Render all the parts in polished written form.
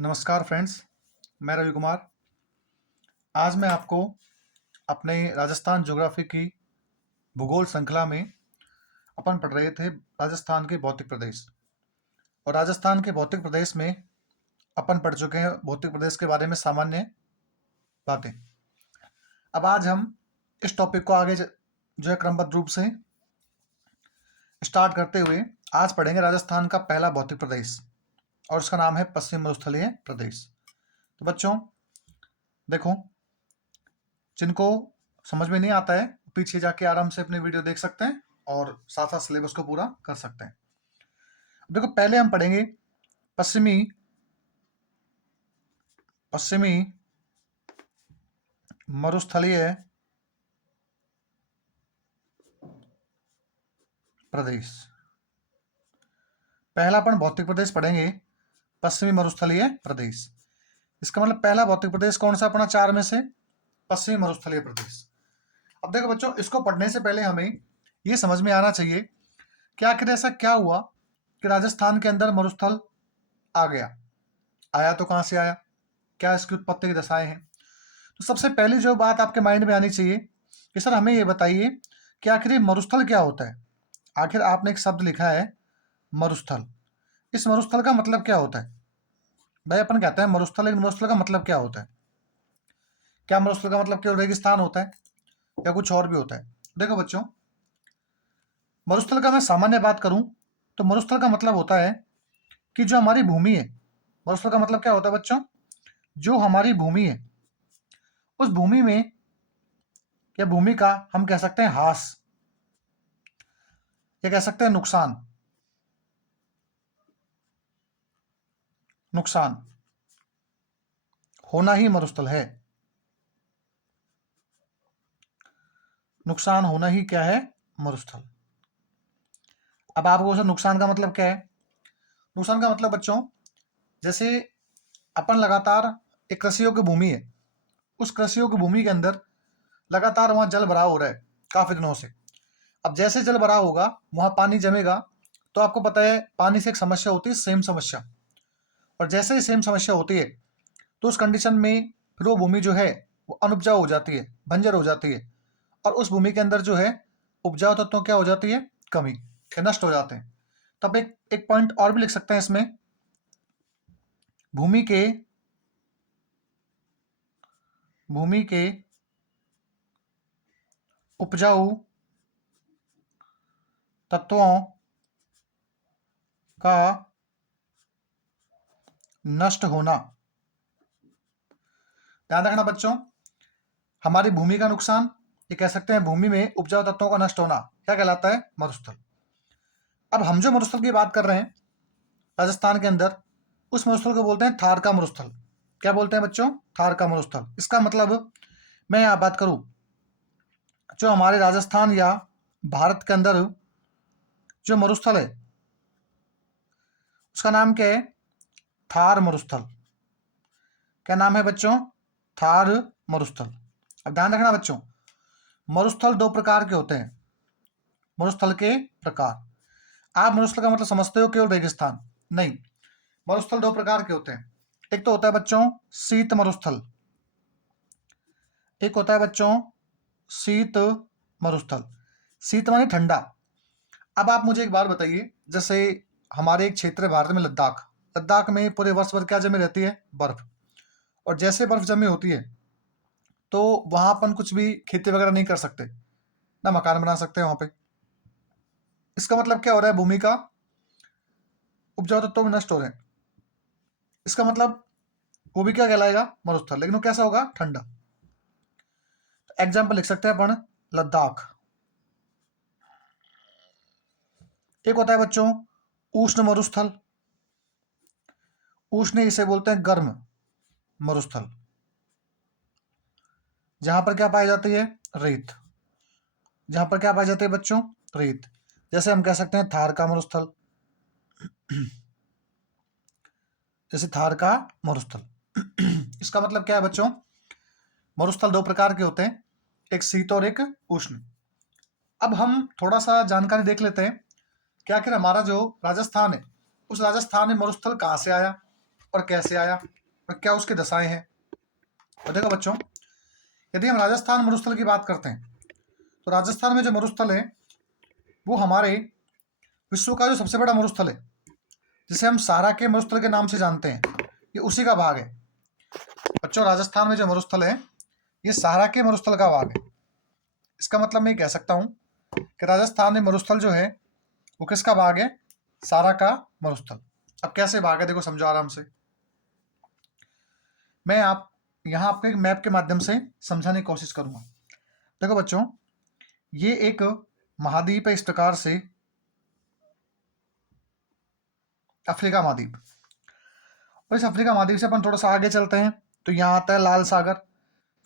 नमस्कार फ्रेंड्स, मैं रवि कुमार। आज मैं आपको अपने राजस्थान ज्योग्राफी की भूगोल श्रृंखला में अपन पढ़ रहे थे राजस्थान के भौतिक प्रदेश। और राजस्थान के भौतिक प्रदेश में अपन पढ़ चुके हैं भौतिक प्रदेश के बारे में सामान्य बातें। अब आज हम इस टॉपिक को आगे जो है क्रमबद्ध रूप से स्टार्ट करते हुए आज पढ़ेंगे राजस्थान का पहला भौतिक प्रदेश और उसका नाम है पश्चिम मरुस्थलीय प्रदेश। तो बच्चों देखो, जिनको समझ में नहीं आता है पीछे जाके आराम से अपने वीडियो देख सकते हैं और साथ साथ सिलेबस को पूरा कर सकते हैं। देखो, पहले हम पढ़ेंगे पश्चिमी पश्चिमी मरुस्थलीय प्रदेश। पहला अपन भौतिक प्रदेश पढ़ेंगे पश्चिमी मरुस्थलीय प्रदेश। इसका मतलब पहला भौतिक प्रदेश कौन सा अपना चार में से? पश्चिमी मरुस्थलीय प्रदेश। अब देखो बच्चों, इसको पढ़ने से पहले हमें यह समझ में आना चाहिए कि आखिर ऐसा क्या हुआ कि राजस्थान के अंदर मरुस्थल आ गया। आया तो कहां से आया, क्या इसकी उत्पत्ति की दशाएं हैं? तो सबसे पहली जो बात आपके माइंड में आनी चाहिए कि सर हमें यह बताइए कि आखिर ये मरुस्थल क्या होता है। आखिर आपने एक शब्द लिखा है मरुस्थल, इस मरुस्थल का मतलब क्या होता है? भाई अपन कहते हैं मरुस्थल, लेकिन मरुस्थल का मतलब क्या होता है? क्या मरुस्थल का मतलब केवल रेगिस्तान होता है या कुछ और भी होता है? देखो बच्चों, मरुस्थल का मैं सामान्य बात करूं तो मरुस्थल का मतलब होता है कि जो हमारी भूमि है। मरुस्थल का मतलब क्या होता है बच्चों? जो हमारी भूमि है उस भूमि में, या भूमि का हम कह सकते हैं हास, या कह सकते हैं नुकसान। नुकसान होना ही मरुस्थल है। नुकसान होना ही क्या है? मरुस्थल। अब आपको सर नुकसान का मतलब क्या है? नुकसान का मतलब बच्चों, जैसे अपन लगातार एक कृषि योग्य भूमि है, उस कृषि योग्य भूमि के अंदर लगातार वहां जल भराव हो रहा है काफी दिनों से। अब जैसे जल भराव होगा वहां पानी जमेगा, तो आपको पता है पानी से एक समस्या होती है, सेम समस्या। और जैसे ही सेम समस्या होती है तो उस कंडीशन में फिर वो भूमि जो है वो अनुपजाऊ हो जाती है, बंजर हो जाती है। और उस भूमि के अंदर जो है उपजाऊ तत्वों क्या हो जाती है? कमी, नष्ट हो जाते हैं। तब एक एक पॉइंट और भी लिख सकते हैं इसमें, भूमि के भूमि के उपजाऊ तत्वों का नष्ट होना। ध्यान रखना बच्चों, हमारी भूमि का नुकसान, ये कह सकते हैं भूमि में उपजाऊ तत्वों का नष्ट होना, क्या कहलाता है? मरुस्थल। अब हम जो मरुस्थल की बात कर रहे हैं राजस्थान के अंदर, उस मरुस्थल को बोलते हैं थार का मरुस्थल। क्या बोलते हैं बच्चों? थार का मरुस्थल। इसका मतलब मैं यहाँ बात करूं, जो हमारे राजस्थान या भारत के अंदर जो मरुस्थल है उसका नाम क्या है? थार मरुस्थल। क्या नाम है बच्चों? थार मरुस्थल। अब ध्यान रखना बच्चों, मरुस्थल दो प्रकार के होते हैं। मरुस्थल के प्रकार, आप मरुस्थल का मतलब समझते हो केवल रेगिस्तान? नहीं, मरुस्थल दो प्रकार के होते हैं। एक तो होता है बच्चों शीत मरुस्थल, एक होता है बच्चों शीत मरुस्थल। शीत माने ठंडा। अब आप मुझे एक बात बताइए, जैसे हमारे एक क्षेत्र है भारत में, लद्दाख। लद्दाख में पूरे वर्ष भर क्या जमी रहती है? बर्फ। और जैसे बर्फ जमी होती है तो वहां अपन कुछ भी खेती वगैरह नहीं कर सकते, ना मकान बना सकते हैं वहां पे। इसका मतलब क्या हो रहा है? भूमि का उपजाऊ तत्व में नष्ट हो रहे हैं। इसका मतलब वो भी क्या कहलाएगा? मरुस्थल, लेकिन वो कैसा होगा? ठंडा। एग्जाम्पल लिख सकते हैं अपन, लद्दाख। एक होता है बच्चों उष्ण मरुस्थल। उष्ण इसे बोलते हैं गर्म मरुस्थल, जहां पर क्या पाई जाती है? रेत। जहां पर क्या पाई जाती है बच्चों? रेत। जैसे हम कह सकते हैं थार का मरुस्थल। जैसे थार का मरुस्थल। इसका मतलब क्या है बच्चों? मरुस्थल दो प्रकार के होते हैं, एक शीत और एक उष्ण। अब हम थोड़ा सा जानकारी देख लेते हैं कि आखिर हमारा जो राजस्थान है उस राजस्थान में मरुस्थल कहाँ से आया। और कैसे आया और क्या उसकी दशाएं हैं। तो देखो बच्चों, यदि हम राजस्थान मरुस्थल की बात करते हैं तो राजस्थान में जो मरुस्थल है वो हमारे विश्व का जो सबसे बड़ा मरुस्थल है, जिसे हम सारा के मरुस्थल के नाम से जानते हैं, ये उसी का भाग है। बच्चों, राजस्थान में जो मरुस्थल है ये सहारा के मरुस्थल का भाग है। इसका मतलब मैं कह सकता हूँ कि राजस्थान में मरुस्थल जो है वो किसका भाग है? सारा का मरुस्थल। अब कैसे भाग है देखो, समझो आराम से। मैं यहाँ आपको एक मैप के माध्यम से समझाने की कोशिश करूंगा। देखो बच्चों, ये एक महाद्वीप है, इस प्रकार से अफ्रीका महाद्वीप। और इस अफ्रीका महाद्वीप से अपन थोड़ा सा आगे चलते हैं तो यहाँ आता है लाल सागर।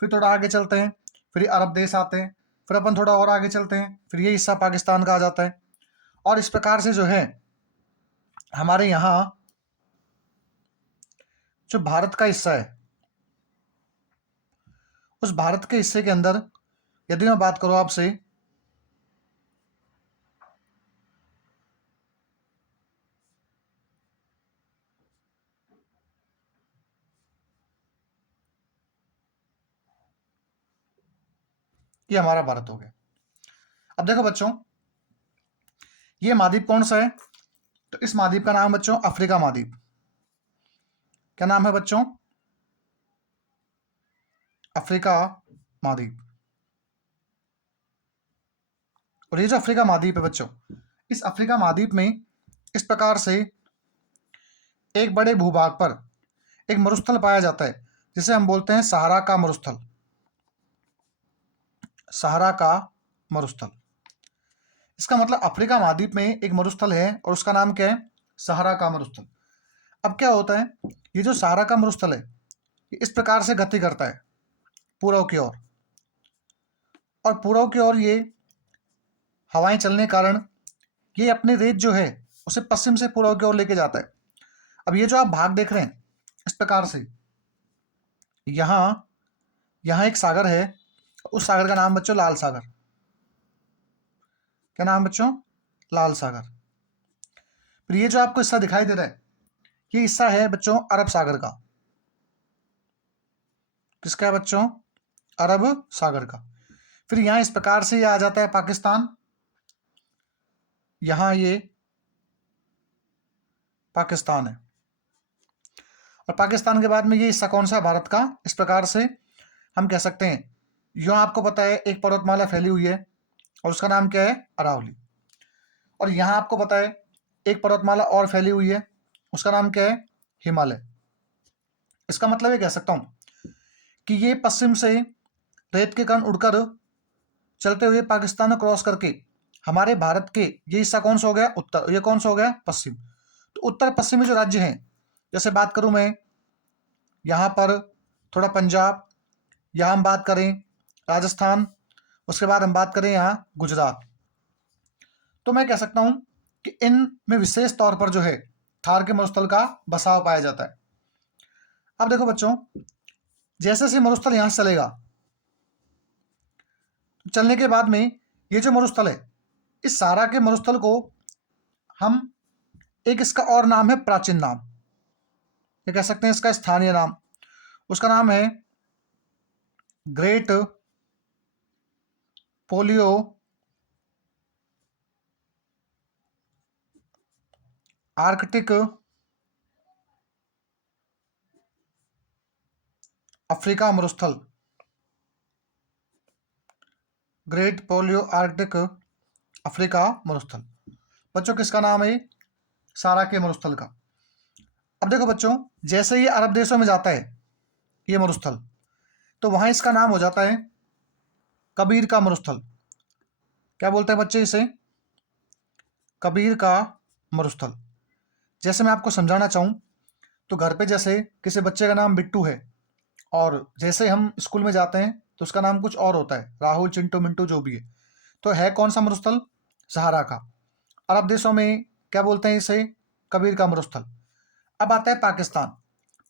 फिर थोड़ा आगे चलते हैं, फिर ये अरब देश आते हैं। फिर अपन थोड़ा और आगे चलते हैं, फिर ये हिस्सा पाकिस्तान का आ जाता है। और इस प्रकार से जो है हमारे यहाँ जो भारत का हिस्सा है, उस भारत के हिस्से के अंदर यदि मैं बात करूं आपसे, ये हमारा भारत हो गया। अब देखो बच्चों, ये महाद्वीप कौन सा है? तो इस महाद्वीप का नाम बच्चों अफ्रीका महाद्वीप। क्या नाम है बच्चों? अफ्रीका महाद्वीप। और ये जो अफ्रीका महाद्वीप है बच्चों, इस अफ्रीका महाद्वीप में इस प्रकार से एक बड़े भूभाग पर एक मरुस्थल पाया जाता है, जिसे हम बोलते हैं सहारा का मरुस्थल। सहारा का मरुस्थल, इसका मतलब अफ्रीका महाद्वीप में एक मरुस्थल है और उसका नाम क्या है? सहारा का मरुस्थल। अब क्या होता है, ये जो सहारा का मरुस्थल है ये इस प्रकार से गति करता है पूर्व की ओर, और पूर्व की ओर ये हवाएं चलने के कारण ये अपनी रेत जो है उसे पश्चिम से पूर्व की ओर लेके जाता है। अब ये जो आप भाग देख रहे हैं इस प्रकार से, यहाँ यहाँ एक सागर है, उस सागर का नाम बच्चों लाल सागर। क्या नाम बच्चों? लाल सागर। फिर ये जो आपको हिस्सा दिखाई दे रहा है ये हिस्सा है बच्चों अरब सागर का। किसका है बच्चों? अरब सागर का। फिर यहाँ इस प्रकार से ये आ जाता है पाकिस्तान। यहाँ ये पाकिस्तान है, और पाकिस्तान के बाद में ये हिस्सा कौन सा है? भारत का। इस प्रकार से हम कह सकते हैं, यहाँ आपको पता है एक पर्वतमाला फैली हुई है और उसका नाम क्या है? अरावली। और यहाँ आपको पता है एक पर्वतमाला और फैली हुई है, उसका नाम क्या है? हिमालय। इसका मतलब ये कह सकता हूँ कि ये पश्चिम से रेत के कण उड़कर चलते हुए पाकिस्तान को क्रॉस करके हमारे भारत के ये हिस्सा कौन सा हो गया? उत्तर। ये कौन सा हो गया? पश्चिम। तो उत्तर पश्चिमी जो राज्य हैं, जैसे बात करूं मैं यहाँ पर थोड़ा पंजाब, यहाँ हम बात करें राजस्थान, उसके बाद हम बात करें यहाँ गुजरात, तो मैं कह सकता हूं कि इन में विशेष तौर पर जो है थार के मरुस्थल का बसाव पाया जाता है। अब देखो बच्चों, जैसे से मरुस्थल यहां से चलेगा, चलने के बाद में ये जो मरुस्थल है, इस सारा के मरुस्थल को हम एक, इसका और नाम है प्राचीन नाम, ये कह सकते हैं इसका स्थानीय नाम, उसका नाम है ग्रेट पोलियो आर्कटिक अफ्रीका मरुस्थल। ग्रेट पोलियो आर्कटिक अफ्रीका मरुस्थल बच्चों किसका नाम है? सारा के मरुस्थल का। अब देखो बच्चों, जैसे ये अरब देशों में जाता है ये मरुस्थल, तो वहां इसका नाम हो जाता है कबीर का मरुस्थल। क्या बोलते हैं बच्चे इसे? कबीर का मरुस्थल। जैसे मैं आपको समझाना चाहूँ तो घर पे जैसे किसी बच्चे का नाम बिट्टू है, और जैसे हम स्कूल में जाते हैं तो उसका नाम कुछ और होता है, राहुल, चिंटू, मिंटू, जो भी है, तो है कौन सा मरुस्थल? सहारा का। अरब देशों में क्या बोलते हैं इसे? कबीर का मरुस्थल। अब आता है पाकिस्तान।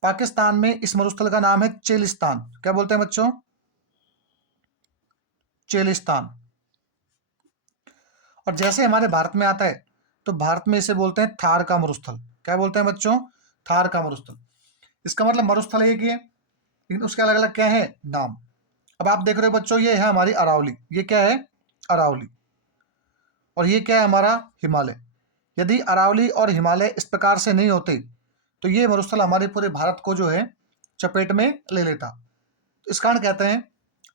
पाकिस्तान में इस मरुस्थल का नाम है चेलिस्तान। क्या बोलते हैं बच्चों? चेलिस्तान। और जैसे हमारे भारत में आता है तो भारत में इसे बोलते हैं थार का मरुस्थल। क्या बोलते हैं बच्चों? थार का मरुस्थल। इसका मतलब मरुस्थल एक ही है, लेकिन उसके अलग अलग क्या है नाम। अब आप देख रहे हो बच्चों, ये है हमारी अरावली, ये क्या है अरावली, और ये क्या है हमारा हिमालय। यदि अरावली और हिमालय इस प्रकार से नहीं होते तो ये मरुस्थल हमारे पूरे भारत को जो है चपेट में ले लेता। तो इस कारण कहते हैं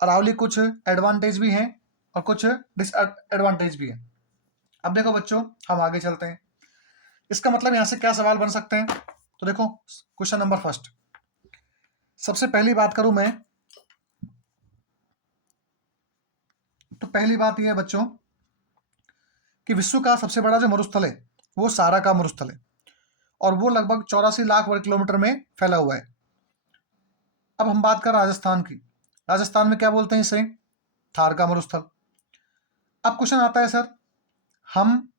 अरावली कुछ एडवांटेज भी हैं और कुछ डिसएडवांटेज भी हैं। अब देखो बच्चों, हम आगे चलते हैं। इसका मतलब यहां से क्या सवाल बन सकते हैं, तो देखो क्वेश्चन नंबर फर्स्ट, सबसे पहली बात करूं मैं, तो पहली बात यह है बच्चों कि विश्व का सबसे बड़ा जो मरुस्थल है वो सहारा का मरुस्थल है, और वो लगभग 84 लाख वर्ग किलोमीटर में फैला हुआ है। अब हम बात कर राजस्थान की, राजस्थान में क्या बोलते हैं इसे, थार का मरुस्थल। अब क्वेश्चन आता है सर, हम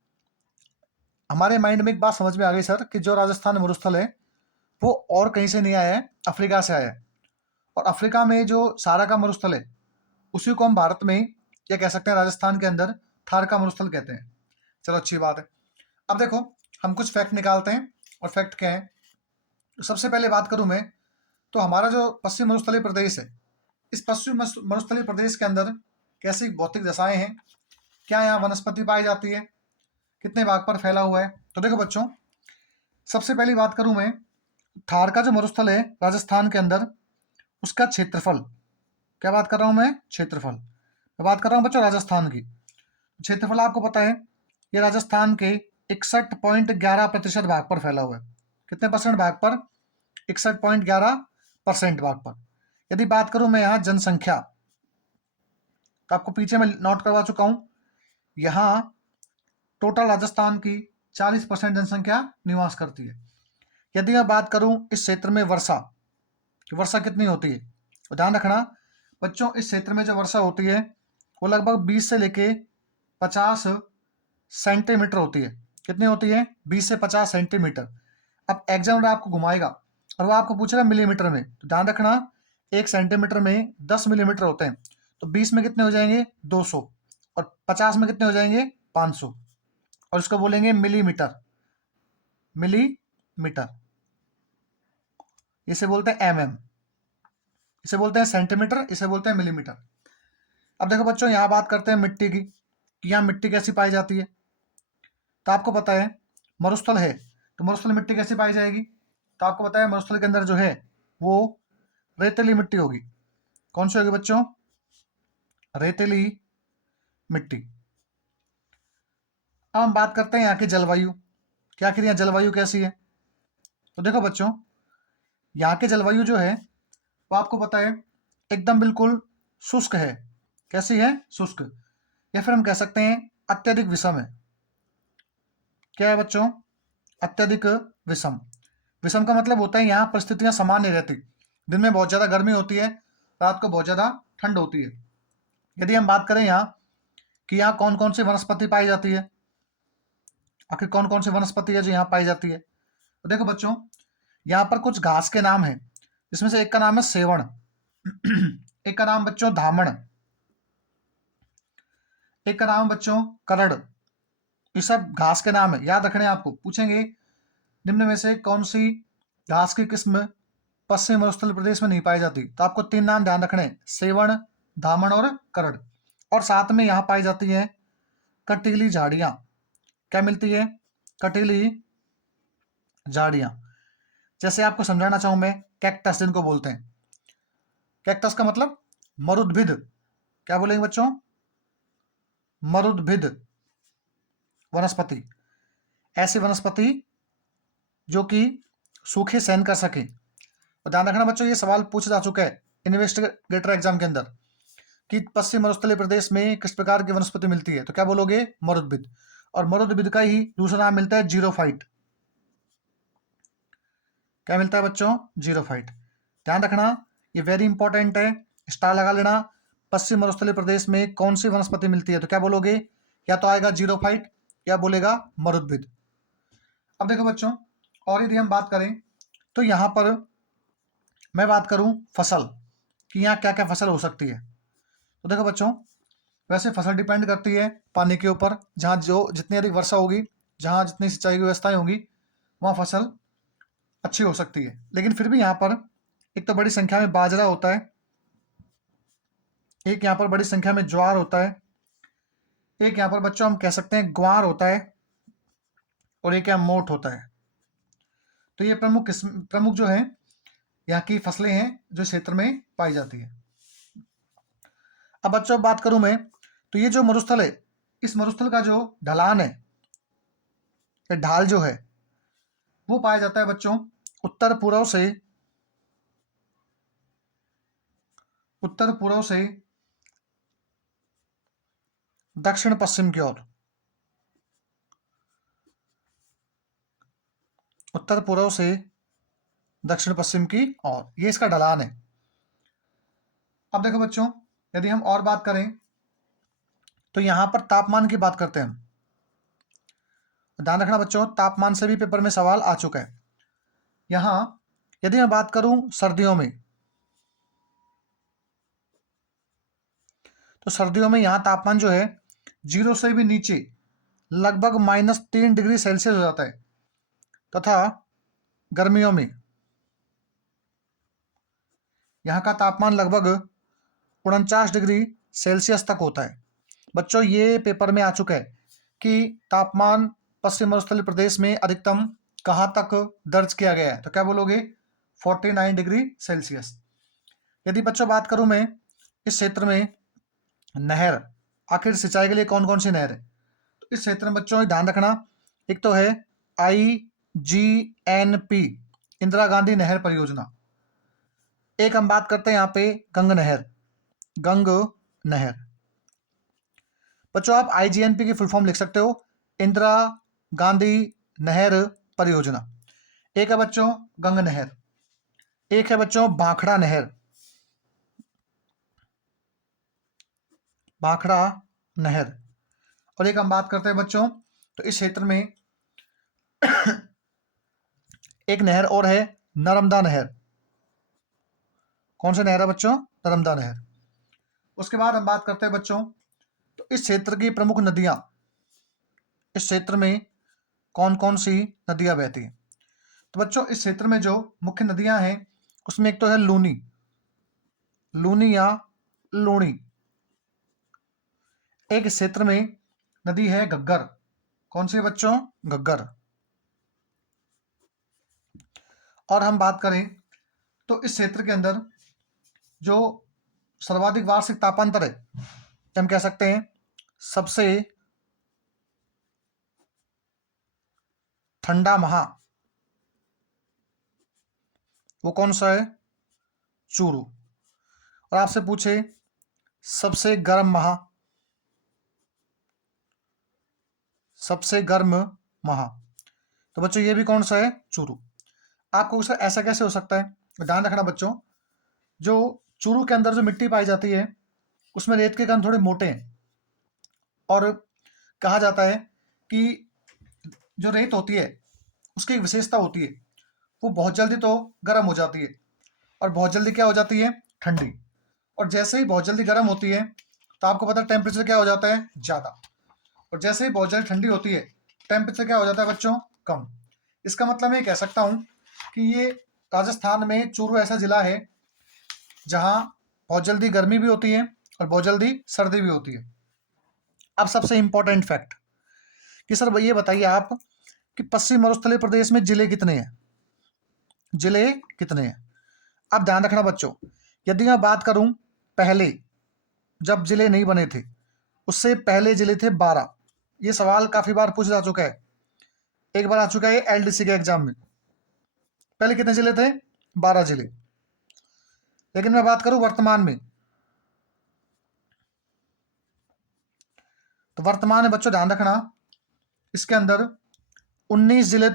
हमारे माइंड में एक बात समझ में आ गई सर कि जो राजस्थान मरुस्थल है वो और कहीं से नहीं आया है, अफ्रीका से आया है, और अफ्रीका में जो सहारा का मरुस्थल है उसी को हम भारत में क्या कह सकते हैं, राजस्थान के अंदर थार का मरुस्थल कहते हैं। चलो अच्छी बात है। अब देखो हम कुछ फैक्ट निकालते हैं, और फैक्ट क्या है, सबसे पहले बात करूं मैं, तो हमारा जो पश्चिम मरुस्थलीय प्रदेश है, इस पश्चिम मरुस्थलीय प्रदेश के अंदर कैसी भौतिक दशाएं हैं, क्या यहाँ वनस्पति पाई जाती है, कितने भाग पर फैला हुआ है। तो देखो बच्चों, सबसे पहली बात करूं मैं, थार का जो मरुस्थल है राजस्थान के अंदर, उसका क्षेत्रफल, क्या बात कर रहा हूं मैं, क्षेत्रफल, मैं बात कर रहा हूं बच्चों राजस्थान की। क्षेत्रफल आपको पता है ये राजस्थान के 61.11% भाग पर फैला हुआ है। कितने परसेंट भाग पर, 61.11% भाग पर। यदि बात करूं मैं यहाँ जनसंख्या, तो आपको पीछे मैं नोट करवा चुका हूं, यहाँ टोटल राजस्थान की 40% जनसंख्या निवास करती है। यदि मैं बात करूं इस क्षेत्र में वर्षा, कि वर्षा कितनी होती है, तो ध्यान रखना बच्चों, इस क्षेत्र में जो वर्षा होती है वो लगभग 20 से लेके 50 सेंटीमीटर होती है। कितनी होती है, 20 से 50 सेंटीमीटर। अब एग्जामिनर आपको घुमाएगा और वो आपको पूछेगा मिलीमीटर में, तो ध्यान रखना 1 सेंटीमीटर में 10 मिलीमीटर होते हैं, तो 20 में कितने हो जाएंगे 200, और 50 में कितने हो जाएंगे 500, और इसको बोलेंगे मिलीमीटर, मिलीमीटर। इसे बोलते हैं एमएम, इसे बोलते हैं सेंटीमीटर, इसे बोलते हैं मिलीमीटर। अब देखो बच्चों, यहां बात करते हैं मिट्टी की, कि यहाँ मिट्टी कैसी पाई जाती है। तो आपको पता है मरुस्थल है, तो मरुस्थल मिट्टी कैसी पाई जाएगी, तो आपको पता है मरुस्थल के अंदर जो है वो रेतीली मिट्टी होगी। कौन सी होगी बच्चों, रेतीली मिट्टी। अब हम बात करते हैं यहाँ की जलवायु, कि आखिर यहाँ जलवायु कैसी है। तो देखो बच्चों, यहाँ की जलवायु जो है वो आपको पता है एकदम बिल्कुल शुष्क है। कैसी है, शुष्क, या फिर हम कह सकते हैं अत्यधिक विषम है। क्या है बच्चों, अत्यधिक विषम। विषम का मतलब होता है यहाँ परिस्थितियां सामान्य रहती, दिन में बहुत ज्यादा गर्मी होती है, रात को बहुत ज्यादा ठंड होती है। यदि हम बात करें यहाँ कि यहाँ कौन कौन सी वनस्पति पाई जाती है, आखिर कौन कौन सी वनस्पति है जो यहाँ पाई जाती है, तो देखो बच्चों, यहाँ पर कुछ घास के नाम है, जिसमें से एक का नाम है सेवण, एक का नाम बच्चों धामण, एक का नाम बच्चों करड़। ये सब घास के नाम है, याद रखने हैं आपको, पूछेंगे निम्न में से कौन सी घास की किस्म पश्चिम और उत्तर प्रदेश में नहीं पाई जाती, तो आपको 3 नाम ध्यान रखने हैं, सेवण, धामण और करड़। और साथ में यहाँ पाई जाती है कटीली झाड़ियां। क्या मिलती है, कटीली झाड़ियां। जैसे आपको समझाना चाहूं मैं, कैक्टस जिनको बोलते हैं, कैक्टस का मतलब मरुद्भिद। क्या बोलेंगे बच्चों, मरुद्भिद वनस्पति, ऐसी वनस्पति जो कि सूखे सहन कर सके। और ध्यान रखना बच्चों, ये सवाल पूछा जा चुका है इन्वेस्टिगेटर एग्जाम के अंदर, कि पश्चिम मरुस्थलीय प्रदेश में किस प्रकार की वनस्पति मिलती है, तो क्या बोलोगे, मरुद्भिद। और मरुद्भिद का ही दूसरा नाम मिलता है जीरोफाइट। क्या मिलता है बच्चों, जीरोफाइट। ध्यान रखना, ये वेरी इंपॉर्टेंट है, स्टार लगा लेना। पश्चिम मरुस्थलीय प्रदेश में कौन सी वनस्पति मिलती है, तो क्या बोलोगे, या तो आएगा जीरोफाइट या बोलेगा मरुद्भिद। अब देखो बच्चों, और यदि हम बात करें तो यहाँ पर मैं बात करूं फसल, कि यहाँ क्या क्या फसल हो सकती है। तो देखो बच्चों, वैसे फसल डिपेंड करती है पानी के ऊपर, जहाँ जो जितनी अधिक वर्षा होगी, जहाँ जितनी सिंचाई की व्यवस्थाएं होंगी, वहाँ फसल अच्छी हो सकती है, लेकिन फिर भी यहाँ पर एक तो बड़ी संख्या में बाजरा होता है, एक यहाँ पर बड़ी संख्या में ज्वार होता है, एक यहाँ पर बच्चों हम कह सकते हैं ग्वार होता है, और एक यहाँ मोठ होता है। तो ये प्रमुख जो है यहाँ की फसलें हैं जो क्षेत्र में पाई जाती है। अब बच्चों बात करूं मैं, तो ये जो मरुस्थल है, इस मरुस्थल का जो ढलान है, ये ढाल जो है वो पाया जाता है बच्चों उत्तर पूर्व से दक्षिण पश्चिम की ओर, उत्तर पूर्व से दक्षिण पश्चिम की ओर, ये इसका ढलान है। अब देखो बच्चों, यदि हम और बात करें तो यहां पर तापमान की बात करते हैं हम। ध्यान रखना बच्चों, तापमान से भी पेपर में सवाल आ चुका है। यहां यदि मैं बात करूं सर्दियों में, तो सर्दियों में यहां तापमान जो है 0 से भी नीचे लगभग -3 डिग्री सेल्सियस हो जाता है, तथा गर्मियों में यहाँ का तापमान लगभग 49 डिग्री सेल्सियस तक होता है। बच्चों ये पेपर में आ चुका है कि तापमान पश्चिम मरुस्थलीय प्रदेश में अधिकतम कहाँ तक दर्ज किया गया है, तो क्या बोलोगे? 49 डिग्री सेल्सियस। यदि बच्चों बात करूं मैं इस क्षेत्र में नहर, आखिर सिंचाई के लिए कौन कौन सी नहर है, तो इस क्षेत्र में बच्चों ध्यान रखना, एक तो है IGNP इंदिरा गांधी नहर परियोजना, एक हम बात करते हैं यहाँ पे गंग नहर। बच्चों आप IGNP की फुल फॉर्म लिख सकते हो, इंदिरा गांधी नहर परियोजना। एक है बच्चों गंग नहर, एक है बच्चों भाखड़ा नहर, और एक हम बात करते हैं बच्चों, तो इस क्षेत्र में एक नहर और है नर्मदा नहर। कौन सी नहर है बच्चों? नर्मदा नहर। उसके बाद हम बात करते हैं बच्चों, तो इस क्षेत्र की प्रमुख नदियां, इस क्षेत्र में कौन कौन सी नदियां बहती हैं, तो बच्चों इस क्षेत्र में जो मुख्य नदियां हैं उसमें एक तो है लूनी या लूणी, एक क्षेत्र में नदी है घग्गर। कौन सी है बच्चों? घग्गर। और हम बात करें तो इस क्षेत्र के अंदर जो सर्वाधिक वार्षिक तापांतर है, हम कह सकते हैं सबसे ठंडा माह, वो कौन सा है? चूरू। और आपसे पूछे सबसे गर्म माह, तो बच्चों ये भी कौन सा है? चूरू। आपको सर ऐसा कैसे हो सकता है? ध्यान रखना बच्चों, जो चूरू के अंदर जो मिट्टी पाई जाती है उसमें रेत के कण थोड़े मोटे हैं, और कहा जाता है कि जो रेत होती है उसकी एक विशेषता होती है, वो बहुत जल्दी तो गर्म हो जाती है और बहुत जल्दी क्या हो जाती है? ठंडी। और जैसे ही बहुत जल्दी गर्म होती है तो आपको पता है टेम्परेचर क्या हो जाता है? ज़्यादा। और जैसे ही बहुत जल्दी ठंडी होती है टेम्परेचर क्या हो जाता है बच्चों? कम। इसका मतलब मैं कह सकता हूँ कि ये राजस्थान में चूरू ऐसा जिला है जहाँ बहुत जल्दी गर्मी भी होती है और बहुत जल्दी सर्दी भी होती है। अब सबसे इंपॉर्टेंट फैक्ट कि सर ये बताइए आप कि पश्चिम मरुस्थलीय प्रदेश में जिले कितने हैं? अब ध्यान रखना बच्चों, यदि मैं बात करूं पहले जब जिले नहीं बने थे, उससे पहले जिले थे 12। ये सवाल काफी बार पूछा जा चुका है, एक बार आ चुका है LDC के एग्जाम में। पहले कितने जिले थे? 12 जिले। लेकिन मैं बात करूं वर्तमान में, तो वर्तमान में बच्चों ध्यान रखना इसके अंदर 19 जिले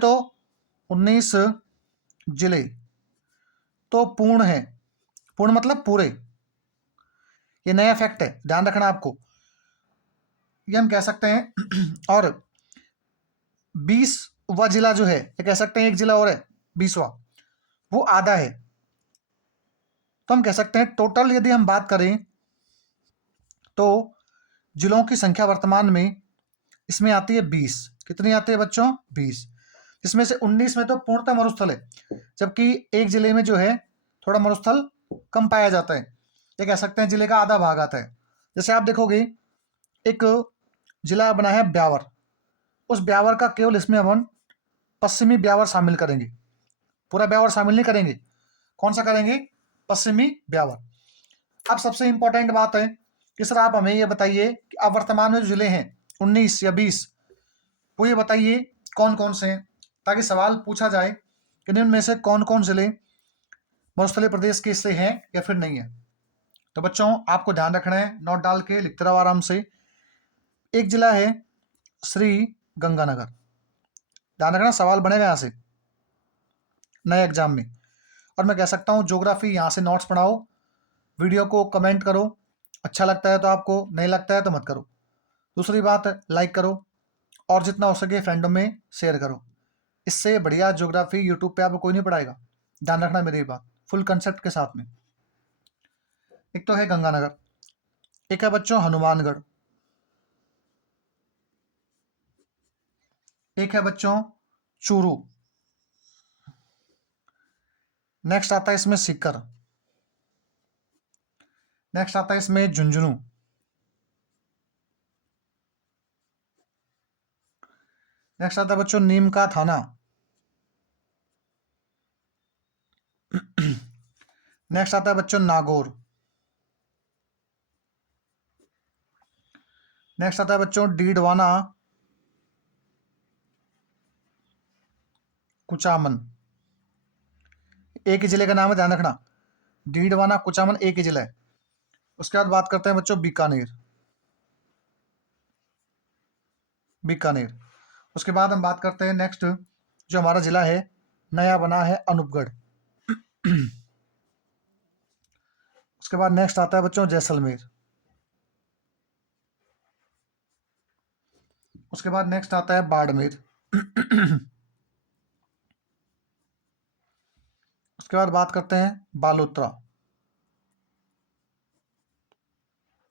तो पूर्ण है। पूर्ण मतलब पूरे। ये नया फैक्ट है, ध्यान रखना आपको, ये हम कह सकते हैं। और 20वां जिला जो है, ये कह सकते हैं एक जिला और है 20वां, वो आधा है। तो हम कह सकते हैं टोटल यदि हम बात करें तो जिलों की संख्या वर्तमान में इसमें आती है 20। कितनी आती है बच्चों? 20। इसमें से 19 में तो पूर्णतः मरुस्थल है, जबकि एक जिले में जो है थोड़ा मरुस्थल कम पाया जाता है, ये कह सकते हैं जिले का आधा भाग आता है। जैसे आप देखोगे एक जिला बना है ब्यावर, उस ब्यावर का केवल इसमें अपन पश्चिमी ब्यावर शामिल करेंगे, पूरा ब्यावर शामिल नहीं करेंगे। कौन सा करेंगे? पश्चिमी ब्यावर। अब सबसे इंपॉर्टेंट बात है कि सर आप हमें ये बताइए कि अब वर्तमान में जो जिले हैं 19 या 20, वो ये बताइए कौन कौन से हैं, ताकि सवाल पूछा जाए कि इनमें से कौन कौन जिले मरुस्थलीय प्रदेश के हिस्से हैं या फिर नहीं है। तो बच्चों आपको ध्यान रखना है, नोट डाल के लिखते रहो आराम से। एक जिला है श्री गंगानगर, ध्यान रखना सवाल बनेगा यहाँ से नए एग्जाम में। और मैं कह सकता हूँ ज्योग्राफी यहाँ से नोट्स पढ़ाओ, वीडियो को कमेंट करो, अच्छा लगता है तो आपको, नहीं लगता है तो मत करो। दूसरी बात लाइक करो और जितना हो सके फ्रेंडों में शेयर करो। इससे बढ़िया ज्योग्राफी यूट्यूब पे आपको कोई नहीं पढ़ाएगा, ध्यान रखना मेरी बात फुल कंसेप्ट के साथ में। एक तो है गंगानगर, एक है बच्चों हनुमानगढ़, एक है बच्चों चूरू, नेक्स्ट आता है इसमें सीकर, नेक्स्ट आता है इसमें झुंझुनू, नेक्स्ट आता है बच्चों नीम का थाना, नेक्स्ट आता है बच्चों नागौर, नेक्स्ट आता है बच्चों डीडवाना कुचामन, एक ही जिले का नाम है, ध्यान रखना, डीडवाना कुचामन एक ही जिला है। उसके बाद बात करते हैं बच्चों बीकानेर, बीकानेर। उसके बाद हम बात करते हैं नेक्स्ट जो हमारा जिला है नया बना है अनूपगढ़। उसके बाद नेक्स्ट आता है बच्चों जैसलमेर, उसके बाद नेक्स्ट आता है बाड़मेर, उसके बाद बात करते हैं बालोतरा,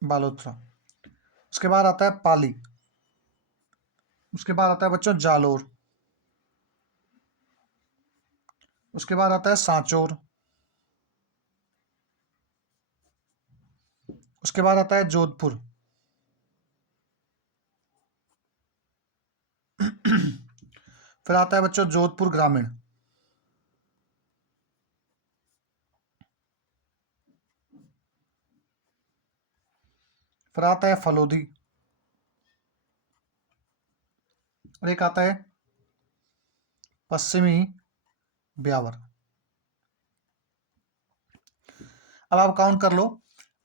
बालोतरा। उसके बाद आता है पाली, उसके बाद आता है बच्चों जालोर, उसके बाद आता है सांचौर, उसके बाद आता है जोधपुर, फिर आता है बच्चों जोधपुर ग्रामीण, फिर आता है फलोदी, और एक आता है पश्चिमी ब्यावर। अब आप काउंट कर लो,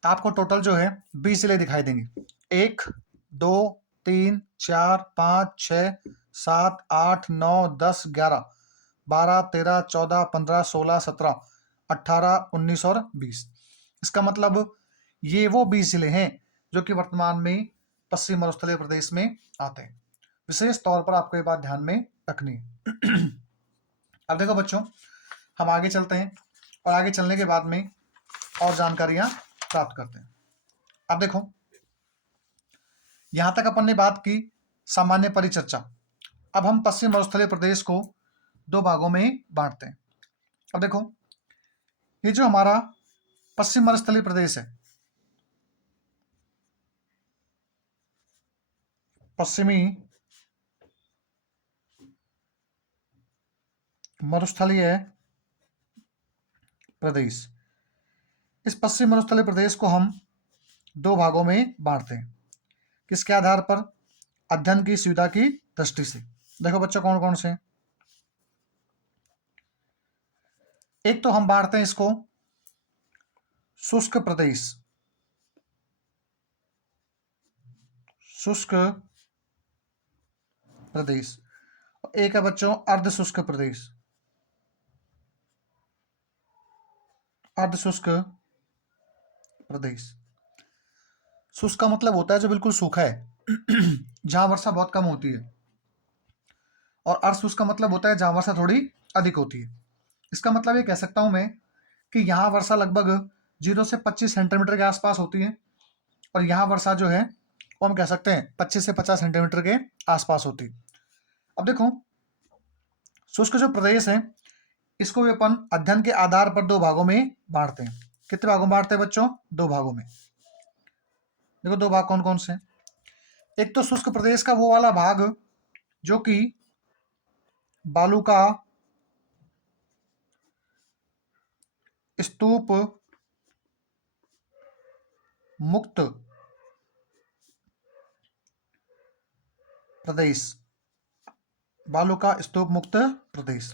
आपको टोटल जो है 20 जिले दिखाई देंगे। 1 2 3 4 5 6 7 8 9 10 11 12 13 14 15 16 17 18 19 और 20। इसका मतलब ये वो 20 जिले हैं जो कि वर्तमान में पश्चिम मरुस्थलीय प्रदेश में आते हैं। विशेष तौर पर आपको ये बात ध्यान में रखनी है। अब देखो बच्चों, हम आगे चलते हैं और आगे चलने के बाद में और जानकारियां प्राप्त करते हैं। अब देखो, यहां तक अपन ने बात की सामान्य परिचर्चा। अब हम पश्चिम मरुस्थलीय प्रदेश को दो भागों में बांटते हैं। अब देखो, ये जो हमारा पश्चिम मरुस्थलीय प्रदेश है, पश्चिमी मरुस्थलीय प्रदेश, इस पश्चिम मरुस्थलीय प्रदेश को हम दो भागों में बांटते हैं। किसके आधार पर? अध्ययन की सुविधा की दृष्टि से। देखो बच्चों कौन कौन से हैं। एक तो हम बांटते हैं इसको शुष्क प्रदेश, शुष्क प्रदेश, एक है बच्चों अर्ध शुष्क प्रदेश, अर्ध शुष्क प्रदेश। शुष्क का मतलब होता है जो बिल्कुल सूखा है, जहां वर्षा बहुत कम होती है, और अर्ध शुष्क का मतलब होता है जहां वर्षा थोड़ी अधिक होती है। इसका मतलब ये कह सकता हूं मैं कि यहाँ वर्षा लगभग 0 से 25 सेंटीमीटर के आसपास होती है, और यहाँ वर्षा जो है वो हम कह सकते हैं 25 से 50 सेंटीमीटर के आसपास होती है। अब देखो, शुष्क जो प्रदेश है इसको भी अपन अध्ययन के आधार पर 2 भागों में बांटते हैं। कितने भागों में बांटते हैं बच्चों? 2 भागों में। देखो 2 भाग कौन कौन से हैं? एक तो शुष्क प्रदेश का वो वाला भाग जो कि बालू का स्तूप मुक्त प्रदेश, बालू का स्तूप मुक्त प्रदेश।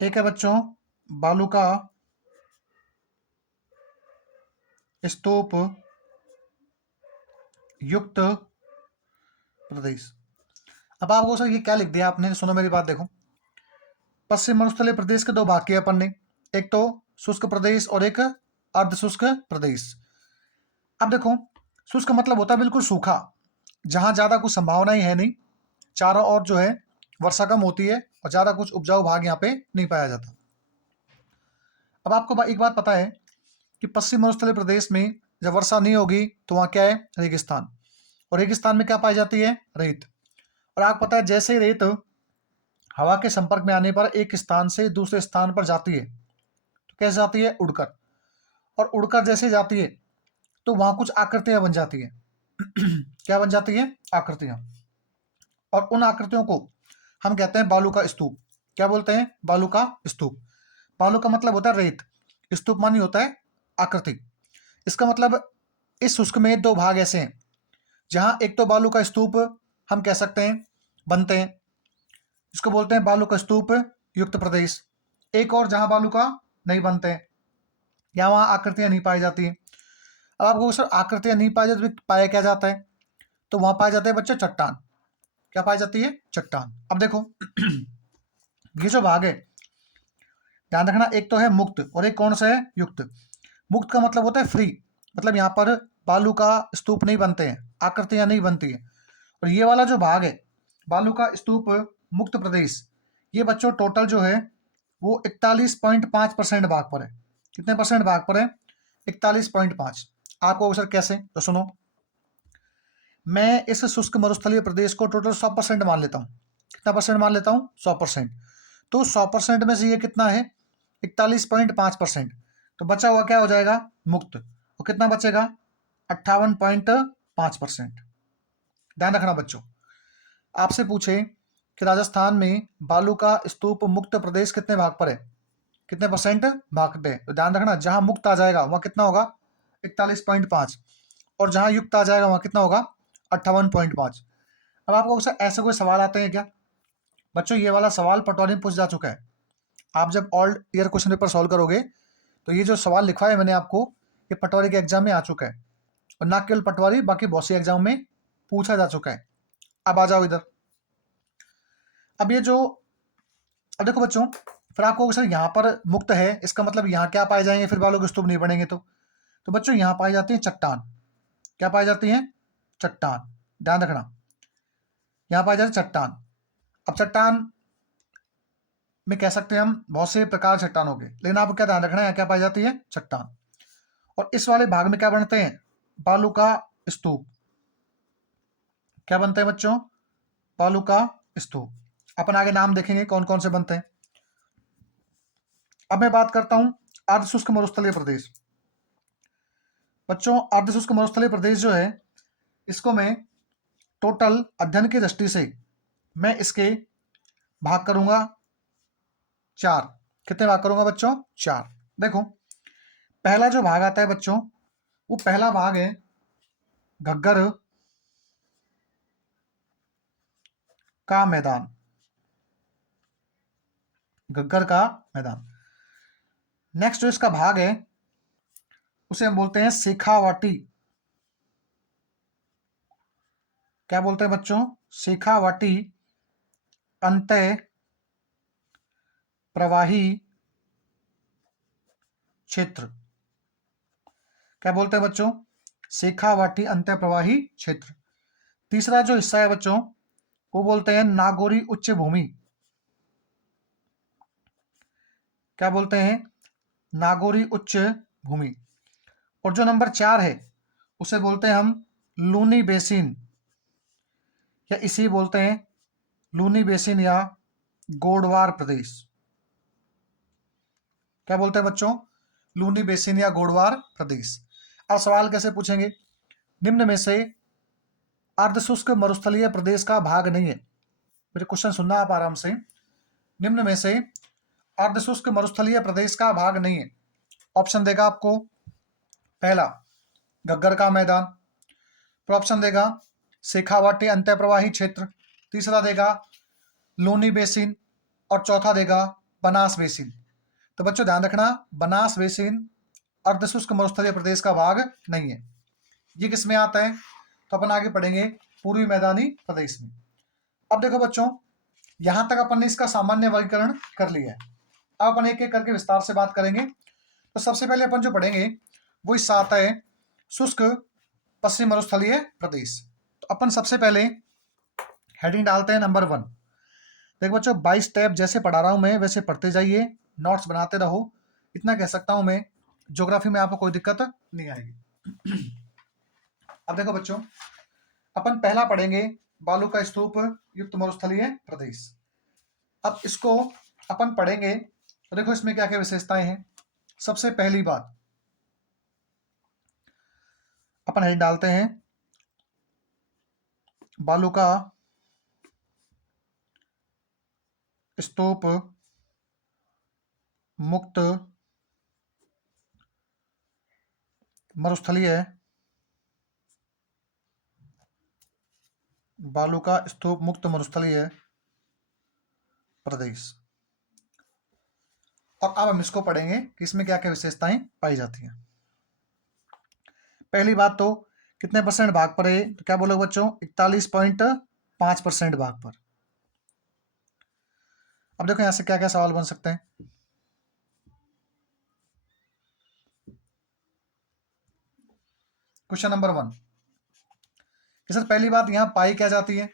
एक है बच्चों बालू का स्तूप युक्त प्रदेश। अब आपको सर ये क्या लिख दिया आपने? सुनो मेरी बात देखो। पश्चिम मरुस्थलीय प्रदेश के 2 भाग किए अपन ने, एक तो शुष्क प्रदेश और एक अर्ध शुष्क प्रदेश। अब देखो शुष्क मतलब होता है बिल्कुल सूखा, जहां ज्यादा कुछ संभावना ही है नहीं, चारों ओर जो है वर्षा कम होती है और ज्यादा कुछ उपजाऊ भाग यहाँ पे नहीं पाया जाता। अब आपको एक बात पता है कि पश्चिम मरुस्थलीय प्रदेश में जब वर्षा नहीं होगी तो वहाँ क्या है? रेगिस्तान। और रेगिस्तान में क्या पाई जाती है? रेत। और आपको पता है जैसे ही रेत हवा के संपर्क में आने पर एक स्थान से दूसरे स्थान पर जाती है तो कैसे जाती है? उड़कर। और उड़कर जैसे जाती है तो वहां कुछ आकृतियां बन जाती है। क्या बन जाती है? आकृतियां। और उन आकृतियों को हम कहते हैं बालू का स्तूप। क्या बोलते हैं? बालू का स्तूप। बालू का मतलब होता है रेत, स्तूप मानी होता है आकृति। इसका मतलब इस शुष्क में 2 भाग ऐसे हैं जहां एक तो बालू का स्तूप हम कह सकते हैं बनते हैं, इसको बोलते हैं बालू का स्तूप युक्त प्रदेश। एक और जहां बालू का नहीं बनते हैं या वहां आकृतियां नहीं पाई जाती हैं। अब आपको सर आकृतियां नहीं पाई जाती तो पाया क्या जाता है? तो वहां पाए जाते हैं बच्चे चट्टान। क्या पाई जाती है? चट्टान। अब देखो ये जो भाग है ध्यान रखना, एक तो है मुक्त और एक कौन सा है? युक्त। मुक्त का मतलब होता है फ्री, मतलब यहाँ पर बालू का स्तूप नहीं बनते हैं, आकृतियां नहीं बनती है। और ये वाला जो भाग है बालू का स्तूप मुक्त प्रदेश, ये बच्चों टोटल जो है वो 41.5% भाग पर है। कितने परसेंट भाग पर है? 41.5। आपको सर कैसे? तो सुनो, मैं इस शुष्क मरुस्थलीय प्रदेश को टोटल 100% मान लेता हूँ। कितना परसेंट मान लेता हूँ? 100%। तो 100% में से ये कितना है? 41.5%। तो बचा हुआ क्या हो जाएगा? मुक्त। और कितना बचेगा? 58.5%। ध्यान रखना बच्चों, आपसे पूछे कि राजस्थान में बालू का स्तूप मुक्त प्रदेश कितने भाग पर है, कितने परसेंट भाग पे, तो ध्यान रखना जहां मुक्त आ जाएगा वहां कितना होगा? 41.5। और जहां युक्त आ जाएगा वहां कितना होगा? 58.5। अब आपको ऐसे कोई सवाल आते हैं क्या? बच्चों ये वाला सवाल पटवारी में पूछ जा चुका है। आप जब all year question paper solve करोगे तो ये जो सवाल लिखा है मैंने आपको, ये पटवारी के एग्जाम में आ चुका है। और ना केवल पटवारी, बाकी बहुत सी एग्जाम में पूछा जा चुका है। अब आ जाओ इधर। अब ये जो, अब देखो बच्चों, फिर आपको सर यहाँ पर मुक्त है, इसका मतलब यहाँ क्या पाए जाएंगे फिर बालू के स्तूप नहीं बनेंगे तो बच्चों यहाँ पाई जाती है चट्टान। क्या पाई जाती है? चट्टान। ध्यान रखना, यहाँ पाई जाती है चट्टान। अब चट्टान में कह सकते हैं हम बहुत से प्रकार चट्टानों के, लेकिन आपको क्या ध्यान रखना है? यहाँ क्या पाई जाती है? चट्टान। और इस वाले भाग में क्या बनते हैं? बालू का स्तूप। क्या बनते हैं बच्चों? बालू का स्तूप। अपन आगे नाम देखेंगे कौन कौन से बनते हैं। अब मैं बात करता हूं अर्धशुष्क मरुस्थलीय प्रदेश। बच्चों अर्धशुष्क मरुस्थलीय प्रदेश जो है इसको मैं टोटल अध्ययन की दृष्टि से मैं इसके भाग करूंगा 4। कितने भाग करूंगा बच्चों? 4। देखो पहला जो भाग आता है बच्चों, वो पहला भाग है घग्गर का मैदान। घग्गर का मैदान। नेक्स्ट जो इसका भाग है उसे हम बोलते हैं शेखावाटी। क्या बोलते हैं बच्चों? शेखावाटी अंतः प्रवाही क्षेत्र। क्या बोलते हैं बच्चों? शेखावाटी अंतः प्रवाही क्षेत्र। तीसरा जो हिस्सा है बच्चों वो बोलते हैं नागौरी उच्च भूमि। क्या बोलते हैं? नागौरी उच्च भूमि। और जो नंबर 4 है उसे बोलते हैं हम लूनी बेसिन, या इसी बोलते हैं लूनी बेसिन या गोडवार प्रदेश। क्या बोलते हैं बच्चों? लूनी बेसिन या गोडवार प्रदेश। अब सवाल कैसे पूछेंगे? निम्न में से अर्धशुष्क मरुस्थलीय प्रदेश का भाग नहीं है। मेरे क्वेश्चन सुनना आप आराम से। निम्न में से अर्धशुष्क मरुस्थलीय प्रदेश का भाग नहीं है। ऑप्शन देगा आपको, पहला घग्गर का मैदान, फिर ऑप्शन देगा शेखावाटी अंतःप्रवाही क्षेत्र, तीसरा देगा लूनी बेसिन और चौथा देगा बनास बेसिन। तो बच्चों ध्यान रखना, बनास बेसिन अर्धशुष्क मरुस्थलीय प्रदेश का भाग नहीं है। ये किस में आता है? तो अपन आगे पढ़ेंगे पूर्वी मैदानी प्रदेश में। अब देखो बच्चों, यहां तक अपन ने इसका सामान्य वर्गीकरण कर लिया है। अब अपन एक एक करके विस्तार से बात करेंगे। तो सबसे पहले अपन जो पढ़ेंगे वो इससे आता है शुष्क पश्चिम मरुस्थलीय प्रदेश। तो अपन सबसे पहले हेडिंग डालते हैं नंबर 1। देखो बच्चों, 22 टैब जैसे पढ़ा रहा हूं मैं वैसे पढ़ते जाइए, नोट्स बनाते रहो। इतना कह सकता हूं मैं, ज्योग्राफी में आपको कोई दिक्कत नहीं आएगी। अब देखो बच्चों, अपन पहला पढ़ेंगे बालू का स्तूप युक्त मरुस्थलीय प्रदेश। अब इसको अपन पढ़ेंगे तो देखो इसमें क्या क्या विशेषताएं हैं। सबसे पहली बात अपन हेडिंग डालते हैं बालू का स्तूप मुक्त मरुस्थलीय, बालू का स्तूप मुक्त मरुस्थलीय प्रदेश। और अब हम इसको पढ़ेंगे कि इसमें क्या क्या विशेषताएं पाई जाती हैं। पहली बात तो कितने परसेंट भाग पर है? तो क्या बोलोगे बच्चों? 41.5% भाग पर। अब देखो यहां से क्या क्या सवाल बन सकते हैं। क्वेश्चन नंबर 1 कि सर पहली बात यहां पाई क्या जाती है?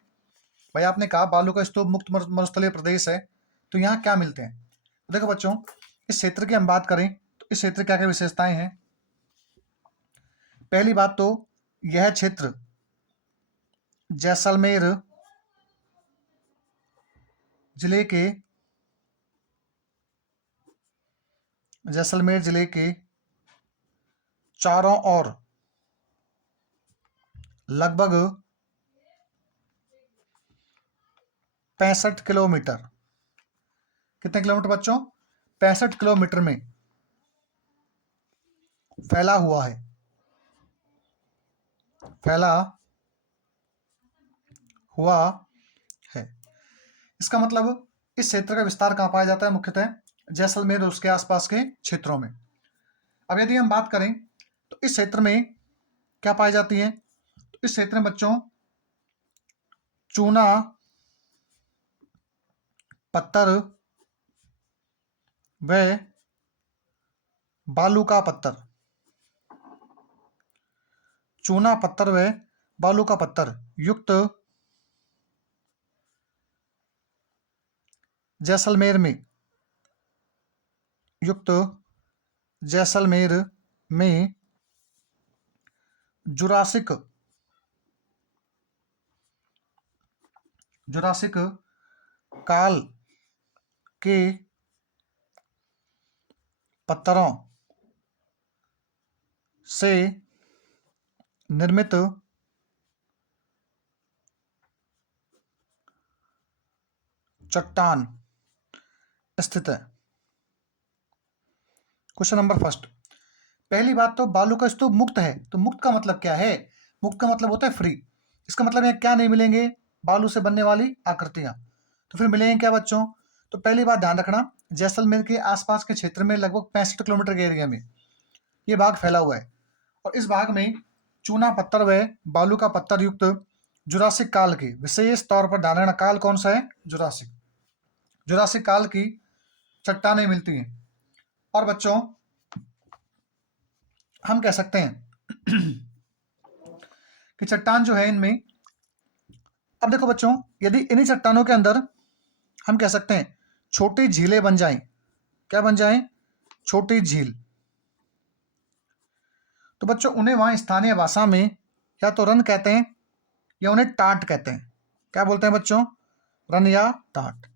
भाई आपने कहा बालू का स्तूप मुक्त मरुस्थलीय प्रदेश है, तो यहाँ क्या मिलते हैं? तो देखो बच्चों, इस क्षेत्र की हम बात करें तो इस क्षेत्र क्या क्या विशेषताएं हैं। पहली बात तो यह क्षेत्र जैसलमेर जिले के चारों ओर लगभग 65 किलोमीटर, कितने किलोमीटर बच्चों? 65 किलोमीटर में फैला हुआ है। इसका मतलब इस क्षेत्र का विस्तार कहाँ पाया जाता है? मुख्यतः जैसलमेर और उसके आसपास के क्षेत्रों में। अब यदि हम बात करें तो इस क्षेत्र में क्या पाई जाती है? तो इस क्षेत्र में बच्चों चूना पत्थर व बालू का पत्थर, चूना पत्थर व बालू का पत्थर युक्त जैसलमेर में जुरासिक काल के पत्थरों से निर्मित चट्टान स्थित है। क्वेश्चन नंबर 1, पहली बात तो बालू का स्तूप मुक्त है, तो मुक्त का मतलब क्या है? मुक्त का मतलब होता है फ्री। इसका मतलब यहाँ क्या नहीं मिलेंगे? बालू से बनने वाली आकृतियां। तो फिर मिलेंगे क्या बच्चों? तो पहली बात ध्यान रखना, जैसलमेर के आसपास के क्षेत्र में लगभग 65 किलोमीटर के एरिया में ये भाग फैला हुआ है, और इस भाग में चूना पत्थर व बालू का पत्थर युक्त जुरासिक काल की, विशेष तौर पर ध्यान रखना काल कौन सा है? जुरासिक काल की चट्टानें मिलती हैं। और बच्चों हम कह सकते हैं कि चट्टान जो है इनमें, अब देखो बच्चों, यदि इन्हीं चट्टानों के अंदर हम कह सकते हैं छोटी झीलें बन जाएं, क्या बन जाएं? छोटी झील, तो बच्चों उन्हें वहां स्थानीय भाषा में या तो रन कहते हैं या उन्हें टाट कहते हैं। क्या बोलते हैं बच्चों? रन या टाट।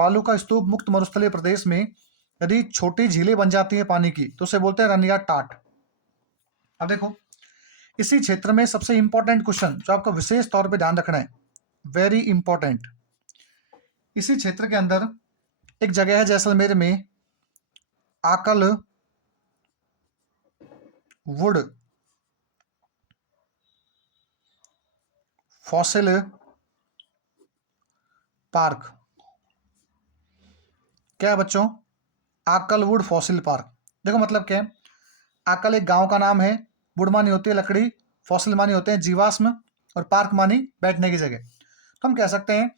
बालू का स्तूप मुक्त मरुस्थलीय प्रदेश में यदि छोटी झीलें बन जाती हैं पानी की तो उसे बोलते हैं रन या टाट। अब देखो, इसी क्षेत्र में सबसे इंपॉर्टेंट क्वेश्चन जो आपको विशेष तौर पे ध्यान रखना है, वेरी इंपॉर्टेंट, इसी क्षेत्र के अंदर एक जगह है जैसलमेर में, आकल वुड फॉसिल पार्क। क्या है बच्चों? Akal wood fossil park. देखो मतलब क्या है, आकल एक गांव का नाम है, वुड मानी होती है लकड़ी, फॉसिल मानी होते हैं जीवाश्म, और पार्क मानी बैठने की जगह। तो हम कह सकते हैं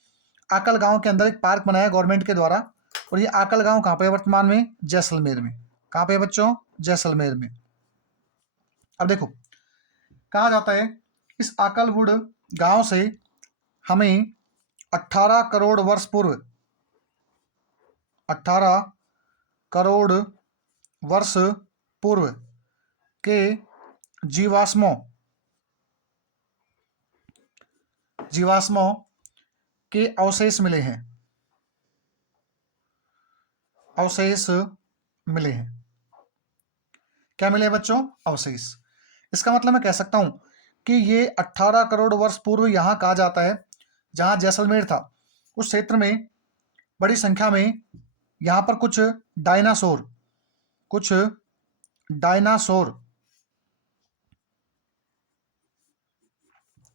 आकल गांव के अंदर एक पार्क बनाया गवर्नमेंट के द्वारा, और ये आकल गांव कहाँ पे है वर्तमान में? जैसलमेर में। कहाँ पे है बच्चों? जैसलमेर में। अब देखो, कहा जाता है इस आकलवुड गांव से हमें 18 करोड़ वर्ष पूर्व, 18 करोड़ वर्ष पूर्व के जीवाश्मों के अवशेष मिले हैं, अवशेष मिले हैं। क्या मिले हैं बच्चों? अवशेष। इसका मतलब मैं कह सकता हूं कि ये 18 करोड़ वर्ष पूर्व यहां कहा जाता है जहां जैसलमेर था, उस क्षेत्र में बड़ी संख्या में यहां पर कुछ डायनासोर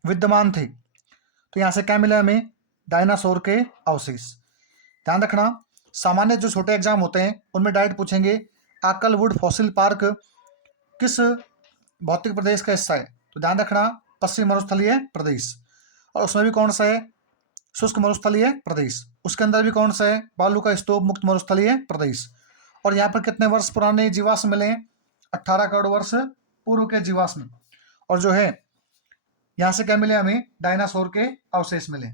विद्यमान थे। तो यहां से क्या मिला हमें? डायनासोर के अवशेष। ध्यान रखना, सामान्य जो छोटे एग्जाम होते हैं उनमें डायरेक्ट पूछेंगे आकलवुड फॉसिल पार्क किस भौतिक प्रदेश का हिस्सा है? तो ध्यान रखना, पश्चिमी मरुस्थलीय प्रदेश। और उसमें भी कौन सा है? शुष्क मरुस्थलीय प्रदेश। उसके अंदर भी कौन सा है? बालू का स्तूप मुक्त मरुस्थलीय प्रदेश। और यहाँ पर कितने वर्ष पुराने जीवाश्म मिले हैं? 18 करोड़ वर्ष पूर्व के जीवाश्म। और जो है यहाँ से क्या मिले हमें? डायनासोर के अवशेष मिले।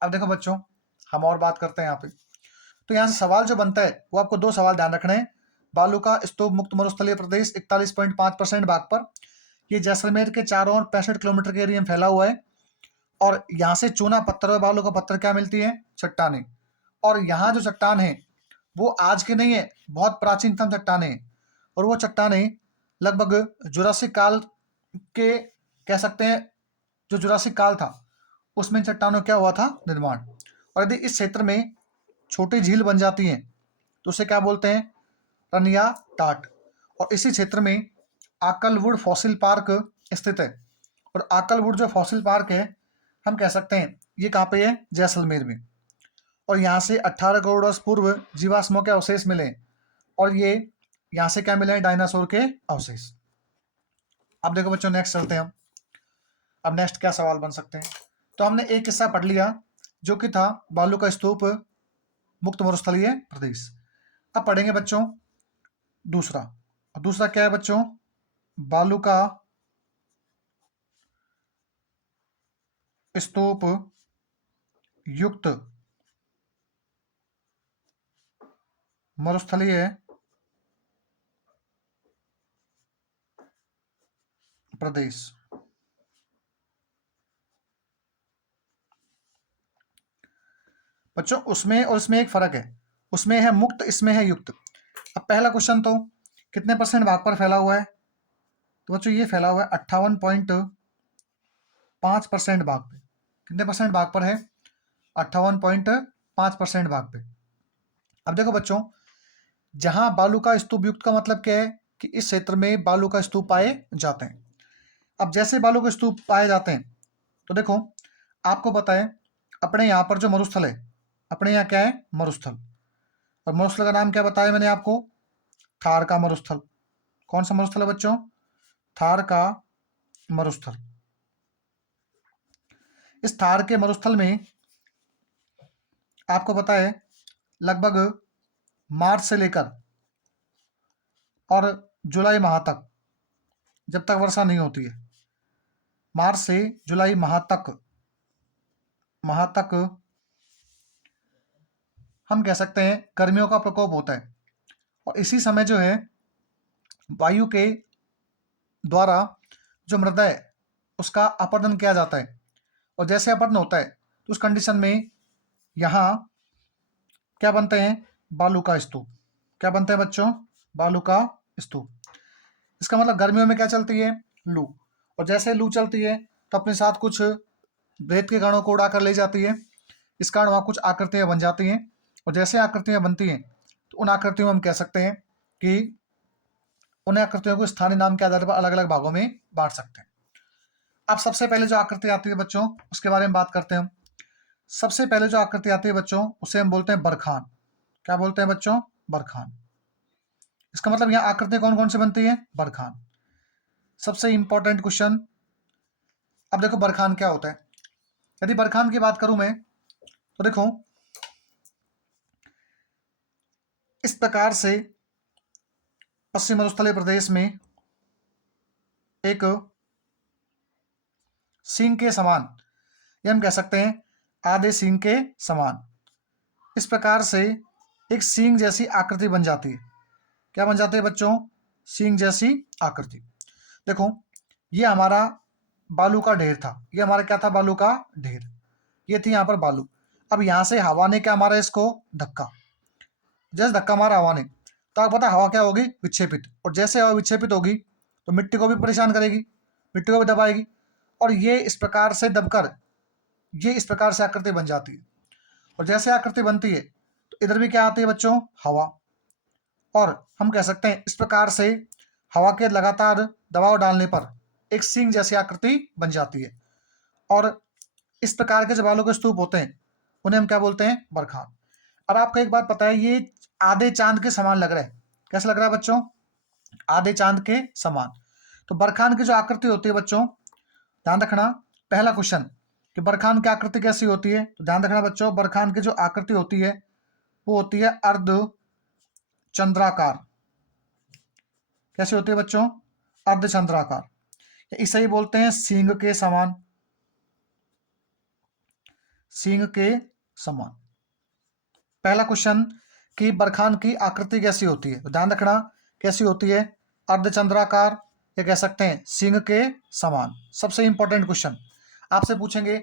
अब देखो बच्चों, हम और बात करते हैं यहाँ पे। तो यहाँ से सवाल जो बनता है वो आपको 2 सवाल ध्यान रखने हैं। बालू का स्तूप मुक्त मरुस्थलीय प्रदेश 41.5% भाग पर, ये जैसलमेर के चारों ओर 65 किलोमीटर के एरिया में फैला हुआ है। और यहाँ से चूना पत्थर और बालू का पत्थर क्या मिलती है? चट्टाने। और यहाँ जो चट्टान है वो आज की नहीं है, बहुत प्राचीनतम चट्टाने हैं। और वो चट्टाने लगभग जुरासिक काल के, कह सकते हैं जो जुरासिक काल था उसमें चट्टानों क्या हुआ था? निर्माण। और यदि इस क्षेत्र में छोटी झील बन जाती हैं तो उसे क्या बोलते हैं? रन या टाट। और इसी क्षेत्र में आकलवुड फॉसिल पार्क स्थित है। और आकलवुड जो फॉसिल पार्क है हम कह सकते हैं ये कहाँ पे है? जैसलमेर में। और यहाँ से 18 करोड़ वर्ष पूर्व जीवाश्मों के अवशेष मिले। और ये यहाँ से क्या मिले हैं? डायनासोर के अवशेष। अब देखो बच्चों, नेक्स्ट चलते हैं हम। अब नेक्स्ट क्या सवाल बन सकते हैं? तो हमने एक किस्सा पढ़ लिया जो कि था बालू का स्तूप मुक्त मरुस्थलीय प्रदेश। अब पढ़ेंगे बच्चों दूसरा। और दूसरा क्या है बच्चों? बालू का स्तूप युक्त मरुस्थलीय प्रदेश। बच्चों उसमें और इसमें एक फर्क है, उसमें है मुक्त, इसमें है युक्त। अब पहला क्वेश्चन तो कितने परसेंट भाग पर फैला हुआ है? तो बच्चों ये फैला हुआ है 58.5% भाग पे। कितने परसेंट भाग पर है? 58.5% भाग पे। अब देखो बच्चों, जहां बालू का स्तूप युक्त का मतलब क्या है कि इस क्षेत्र में बालू का स्तूप पाए जाते हैं। अब जैसे बालू के स्तूप पाए जाते हैं तो देखो आपको पता है अपने यहाँ पर जो मरुस्थल है, अपने यहाँ क्या है? मरुस्थल। और मरुस्थल का नाम क्या बताया मैंने आपको? थार का मरुस्थल। कौन सा मरुस्थल है बच्चों? थार का मरुस्थल। इस थार के मरुस्थल में आपको पता है लगभग मार्च से लेकर और जुलाई माह तक, जब तक वर्षा नहीं होती है, मार्च से जुलाई माह तक हम कह सकते हैं गर्मियों का प्रकोप होता है। और इसी समय जो है वायु के द्वारा जो मृदा है उसका अपरदन किया जाता है। और जैसे अपरदन होता है तो उस कंडीशन में यहाँ क्या बनते हैं? बालू का स्तूप। क्या बनते हैं बच्चों? बालू का स्तूप। इसका मतलब गर्मियों में क्या चलती है? लू। और जैसे लू चलती है तो अपने साथ कुछ रेत के कणों को उड़ाकर ले जाती है। इस कारण वहाँ कुछ आकृतियाँ बन जाती हैं, और जैसे आकृतियाँ बनती हैं तो उन आकृतियों में हम कह सकते हैं कि उन आकृतियों को स्थानीय नाम के आधार पर अलग अलग भागों में बांट सकते हैं। अब सबसे पहले जो आकृति आती है बच्चों, उसके बारे में बात करते हैं हम। सबसे पहले जो आकृति आती है बच्चों, उसे हम बोलते हैं बरखान। क्या बोलते हैं बच्चों? बरखान। इसका मतलब यहाँ आकृतियां कौन कौन सी बनती है? बरखान। सबसे इंपॉर्टेंट क्वेश्चन, अब देखो बरखान क्या होता है। यदि बरखान की बात करूं मैं, तो देखो इस प्रकार से पश्चिम मरुस्थलीय प्रदेश में एक सींग के समान, या हम कह सकते हैं आधे सींग के समान, इस प्रकार से एक सींग जैसी आकृति बन जाती है। क्या बन जाती है बच्चों? सींग जैसी आकृति। देखो ये हमारा बालू का ढेर था, ये हमारा क्या था? बालू का ढेर। ये थी यहाँ पर बालू। अब यहाँ से हवा ने क्या मारा? इसको धक्का। जैसे धक्का मारा हवा ने, तो आपको पता हवा क्या होगी? विक्षेपित। और जैसे हवा विक्षेपित होगी तो मिट्टी को भी परेशान करेगी, मिट्टी को भी दबाएगी, और ये इस प्रकार से दबकर ये इस प्रकार से आकृति बन जाती है। और जैसे आकृति बनती है तो इधर भी क्या आती है बच्चों? हवा। और हम कह सकते हैं इस प्रकार से हवा के लगातार दबाव डालने पर एक सींग जैसी आकृति बन जाती है। और इस प्रकार के जो बालू के स्तूप होते हैं उन्हें हम क्या बोलते हैं? बरखान। अब आपको एक बात पता है, ये आधे चांद के समान लग रहा है। कैसा लग रहा है बच्चों? आधे चांद के समान। तो बरखान की जो आकृति होती है बच्चों, ध्यान रखना, पहला क्वेश्चन कि बरखान की आकृति कैसी होती है, तो ध्यान रखना बच्चों, बरखान की जो आकृति होती है वो होती है अर्ध चंद्राकार। कैसी होती है बच्चों? अर्ध चंद्राकार। इसे ही बोलते हैं सींग के समान। सींग के समान। पहला क्वेश्चन कि बरखान की आकृति कैसी होती है, तो ध्यान रखना कैसी होती है? अर्धचंद्राकार, या कह सकते हैं सींग के समान। सबसे इंपॉर्टेंट क्वेश्चन आपसे पूछेंगे,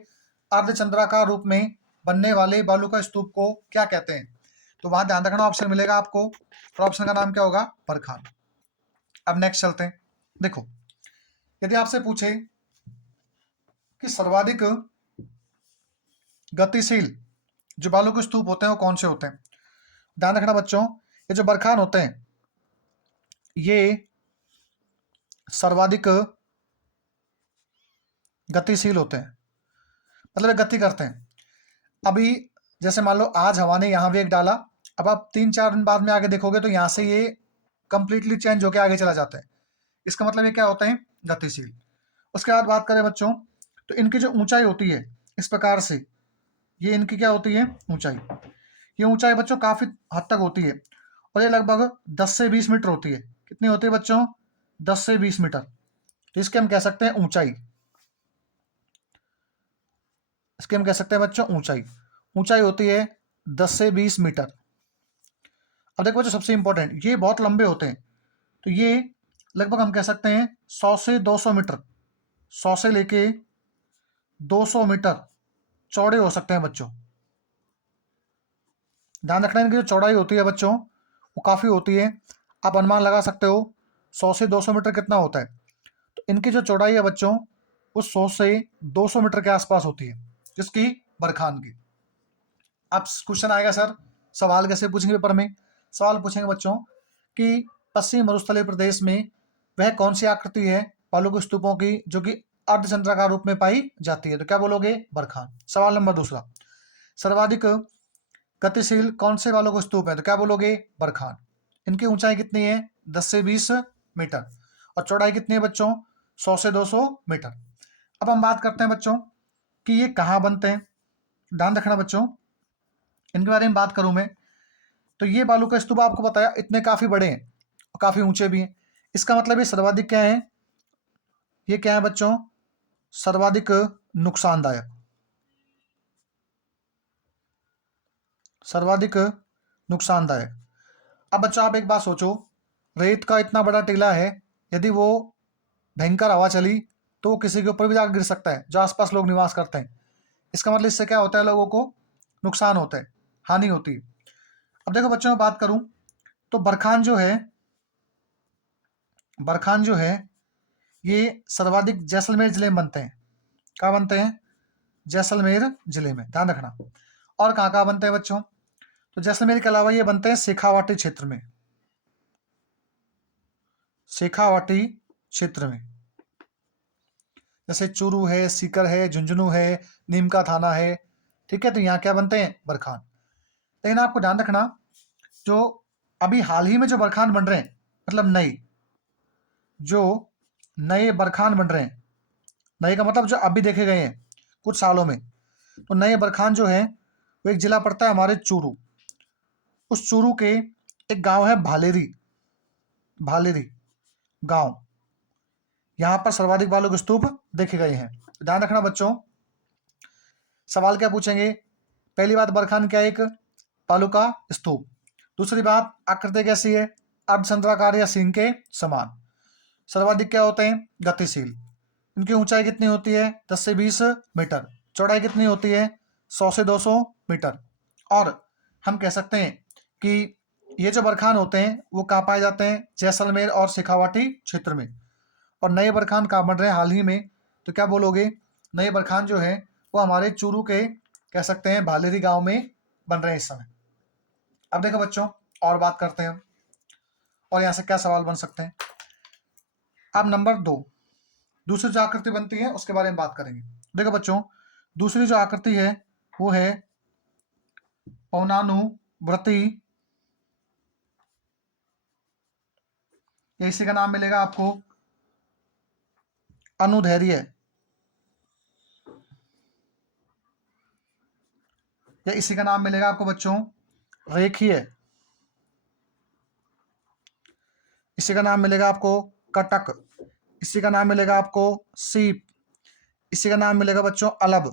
अर्धचंद्राकार रूप में बनने वाले बालू का स्तूप को क्या कहते हैं? तो वहां ध्यान रखना ऑप्शन मिलेगा आपको, और ऑप्शन का नाम क्या होगा? बरखान। अब नेक्स्ट चलते हैं। देखो यदि आपसे पूछे कि सर्वाधिक गतिशील जो बालू के स्तूप होते हैं वो कौन से होते हैं, ध्यान रखना बच्चों, ये जो बरखान होते हैं ये सर्वाधिक गतिशील होते हैं, मतलब ये गति करते हैं। अभी जैसे मान लो आज हवा ने यहाँ वेग डाला, अब आप 3-4 दिन बाद में आगे देखोगे तो यहाँ से ये कंप्लीटली चेंज होकर आगे चला जाता है। इसका मतलब ये क्या होते हैं? गतिशील। उसके बाद बात करें बच्चों, तो इनकी जो ऊंचाई होती है इस प्रकार से, ये इनकी क्या होती है? ऊंचाई। ये ऊंचाई बच्चों काफी हद तक होती है, और ये लगभग 10 से 20 मीटर होती है। कितनी होती है बच्चों? 10 से 20 मीटर। तो इसके हम कह सकते हैं ऊंचाई। इसके हम कह सकते हैं बच्चों ऊंचाई। ऊंचाई होती है 10 से 20 मीटर। अब देखो बच्चों सबसे इंपॉर्टेंट, ये बहुत लंबे होते हैं, तो ये लगभग हम कह सकते हैं 100 से 200 मीटर, 100 से लेके 200 मीटर चौड़े हो सकते हैं बच्चों। ध्यान रखना इनकी जो चौड़ाई होती है बच्चों वो काफ़ी होती है। आप अनुमान लगा सकते हो 100 से 200 मीटर कितना होता है। तो इनकी जो चौड़ाई है बच्चों वो 100 से 200 मीटर के आसपास होती है, जिसकी बरखान की। अब क्वेश्चन आएगा सर सवाल कैसे पूछेंगे पेपर में? सवाल पूछेंगे बच्चों कि पश्चिमी मरुस्थलीय प्रदेश में वह कौन सी आकृति है बालू के स्तूपों की जो कि अर्धचंद्राकार रूप में पाई जाती है, तो क्या बोलोगे? बरखान। सवाल नंबर दूसरा, सर्वाधिक गतिशील कौन से बालू के स्तूप है, तो क्या बोलोगे? बरखान। इनकी ऊंचाई कितनी है? 10 से 20 मीटर, और चौड़ाई कितनी है बच्चों? 100 से 200 मीटर। अब हम बात करते हैं बच्चों कि ये कहाँ बनते हैं। ध्यान रखना बच्चों, इनके बारे में बात करूं मैं, तो ये बालू का स्तूप आपको बताया इतने काफी बड़े हैं और काफी ऊंचे भी हैं। इसका मतलब ये सर्वाधिक क्या है? ये क्या है बच्चों? सर्वाधिक नुकसानदायक। सर्वाधिक नुकसानदायक। अब बच्चों आप एक बात सोचो, रेत का इतना बड़ा टीला है, यदि वो भयंकर हवा चली तो वो किसी के ऊपर भी जाकर गिर सकता है जो आसपास लोग निवास करते हैं। इसका मतलब इससे क्या होता है? लोगों को नुकसान होता है, हानि होती है। अब देखो बच्चों, मैं बात करूं तो बरखान जो है ये सर्वाधिक जैसलमेर जिले में बनते हैं। कहाँ बनते हैं? जैसलमेर जिले में, ध्यान रखना। और कहाँ कहाँ बनते हैं बच्चों? तो जैसलमेर के अलावा ये बनते हैं शेखावाटी क्षेत्र में, शेखावाटी क्षेत्र में, जैसे चूरू है, सीकर है, झुंझुनू है, नीम का थाना है। ठीक है, तो यहाँ क्या बनते हैं? बरखान। लेकिन आपको ध्यान रखना, जो अभी हाल ही में जो बरखान बन रहे हैं, मतलब जो नए बरखान बन रहे हैं, नए का मतलब जो अभी देखे गए हैं कुछ सालों में, तो नए बरखान जो है वो एक जिला पड़ता है हमारे चूरू। उस चूरू के एक गांव है भालेरी, भालेरी गांव, यहाँ पर सर्वाधिक बालू के स्तूप देखे गए हैं। ध्यान रखना बच्चों, सवाल क्या पूछेंगे? पहली बात, बरखान क्या है? एक बालू का स्तूप। दूसरी बात, आकृति कैसी है? अर्धचंद्राकार या सींग के समान। सर्वाधिक क्या होते हैं? गतिशील। इनकी ऊंचाई कितनी होती है? 10 से 20 मीटर। चौड़ाई कितनी होती है? 100 से 200 मीटर। और हम कह सकते हैं कि ये जो बरखान होते हैं वो कहाँ पाए जाते हैं? जैसलमेर और शेखावाटी क्षेत्र में। और नए बरखान कहाँ बन रहे हैं हाल ही में? तो क्या बोलोगे? नए बरखान जो है वो हमारे चूरू के, कह सकते हैं, भालेरी गांव में बन रहे हैं इस समय। अब देखो बच्चों, और बात करते हैं हम, और यहाँ से क्या सवाल बन सकते हैं। अब नंबर 2, दूसरी जो आकृति बनती है उसके बारे में बात करेंगे। देखो बच्चों, दूसरी जो आकृति है वो है पौनानुव्रती, या इसी का नाम मिलेगा आपको अनुधैर्य, या इसी का नाम मिलेगा आपको बच्चों रेखीय, इसी का नाम मिलेगा आपको कटक, इसी का नाम मिलेगा आपको सीप, इसी का नाम मिलेगा बच्चों अलब,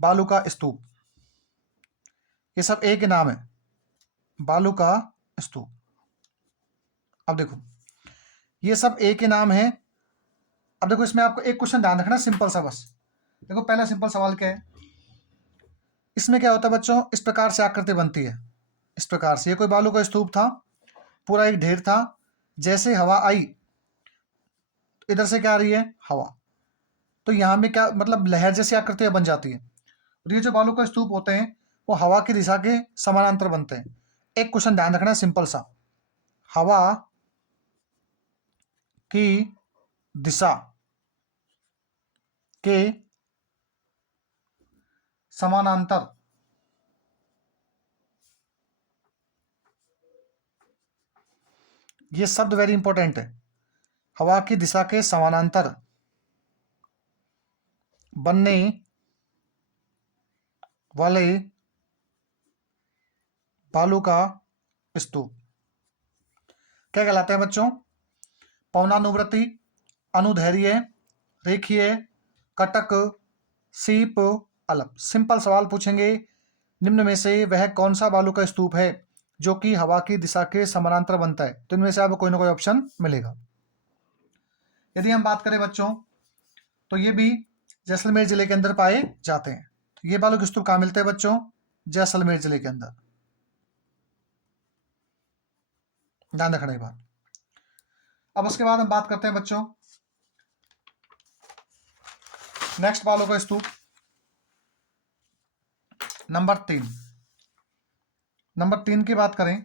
बालू का स्तूप। ये सब एक ही नाम है, बालू का स्तूप। अब देखो, ये सब एक ही नाम है। अब देखो, इसमें आपको एक क्वेश्चन ध्यान रखना, सिंपल सा बस। देखो, पहला सिंपल सवाल क्या है? इसमें क्या होता है बच्चों? इस प्रकार से आकृति बनती है, इस प्रकार से। ये कोई बालू का स्तूप था, पूरा एक ढेर था। जैसे हवा आई, इधर से क्या आ रही है? हवा। तो यहाँ में क्या मतलब, लहर जैसी आकृतियां बन जाती है। और ये जो बालू का स्तूप होते हैं वो हवा की दिशा के समानांतर बनते हैं। एक क्वेश्चन ध्यान रखना, सिंपल सा, हवा की दिशा के समानांतर। ये शब्द वेरी इंपॉर्टेंट है, हवा की दिशा के समानांतर बनने वाले बालू का स्तूप क्या कहलाते हैं बच्चों? पौनानुव्रती, अनुदैर्घ्य, रेखीय, कटक, सीप, अलप। सिंपल सवाल पूछेंगे, निम्न में से वह कौन सा बालू का स्तूप है जो कि हवा की दिशा के समानांतर बनता है? तो इनमें से आपको कोई ना कोई ऑप्शन मिलेगा। यदि हम बात करें बच्चों, तो ये भी जैसलमेर जिले के अंदर पाए जाते हैं। तो ये बालू के स्तूप कहाँ मिलते हैं बच्चों? जैसलमेर जिले के अंदर, ध्यान रखना ये बात। अब उसके बाद हम बात करते हैं बच्चों नेक्स्ट बालू का स्तूप, नंबर 3। नंबर 3 की बात करें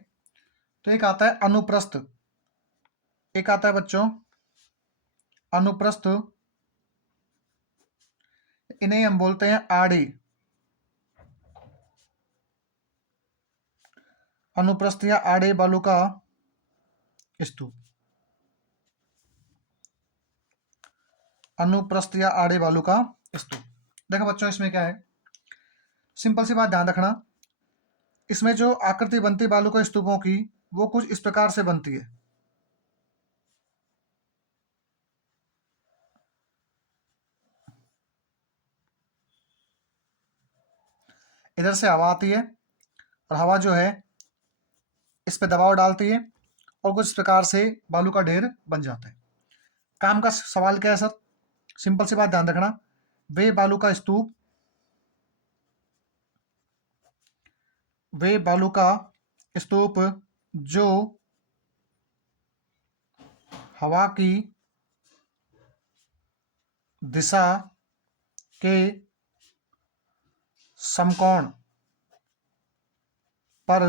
तो एक आता है अनुप्रस्थ, एक आता है बच्चों अनुप्रस्थ, इन्हें हम बोलते हैं आड़ी। अनुप्रस्थ या आड़े बालू का स्तूप, अनुप्रस्थ या आड़े बालू का स्तूप। देखो बच्चों, इसमें क्या है, सिंपल सी बात ध्यान रखना। इसमें जो आकृति बनती है बालू के स्तूपों की, वो कुछ इस प्रकार से बनती है। इधर से हवा आती है और हवा जो है इस पे दबाव डालती है और कुछ इस प्रकार से बालू का ढेर बन जाता है। काम का सवाल क्या है सर? सिंपल सी बात ध्यान रखना, वे बालू का स्तूप वे बालू का स्तूप जो हवा की दिशा के समकोण पर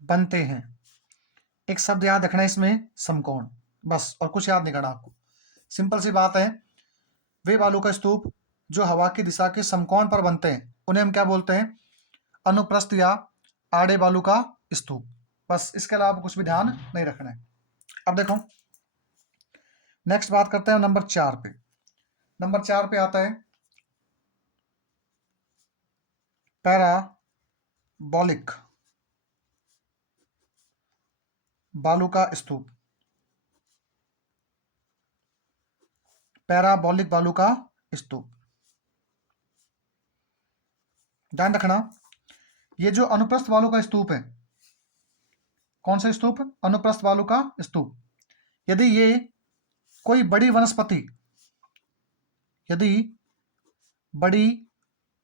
बनते हैं। एक शब्द याद रखना है इसमें, समकोण, बस, और कुछ याद नहीं करना आपको। सिंपल सी बात है, वे बालू का स्तूप जो हवा की दिशा के समकोण पर बनते हैं उन्हें हम क्या बोलते हैं? अनुप्रस्थ या आड़े बालू का स्तूप। बस, इसके अलावा कुछ भी ध्यान नहीं रखना है। अब देखो, नेक्स्ट बात करते हैं नंबर 4 पे। नंबर 4 पे आता है पैराबोलिक बालू का स्तूप। पैराबोलिक बालू का स्तूप, ध्यान रखना, ये जो अनुप्रस्थ बालू का स्तूप है, कौन सा स्तूप? अनुप्रस्थ बालू का स्तूप। यदि ये कोई बड़ी वनस्पति, यदि बड़ी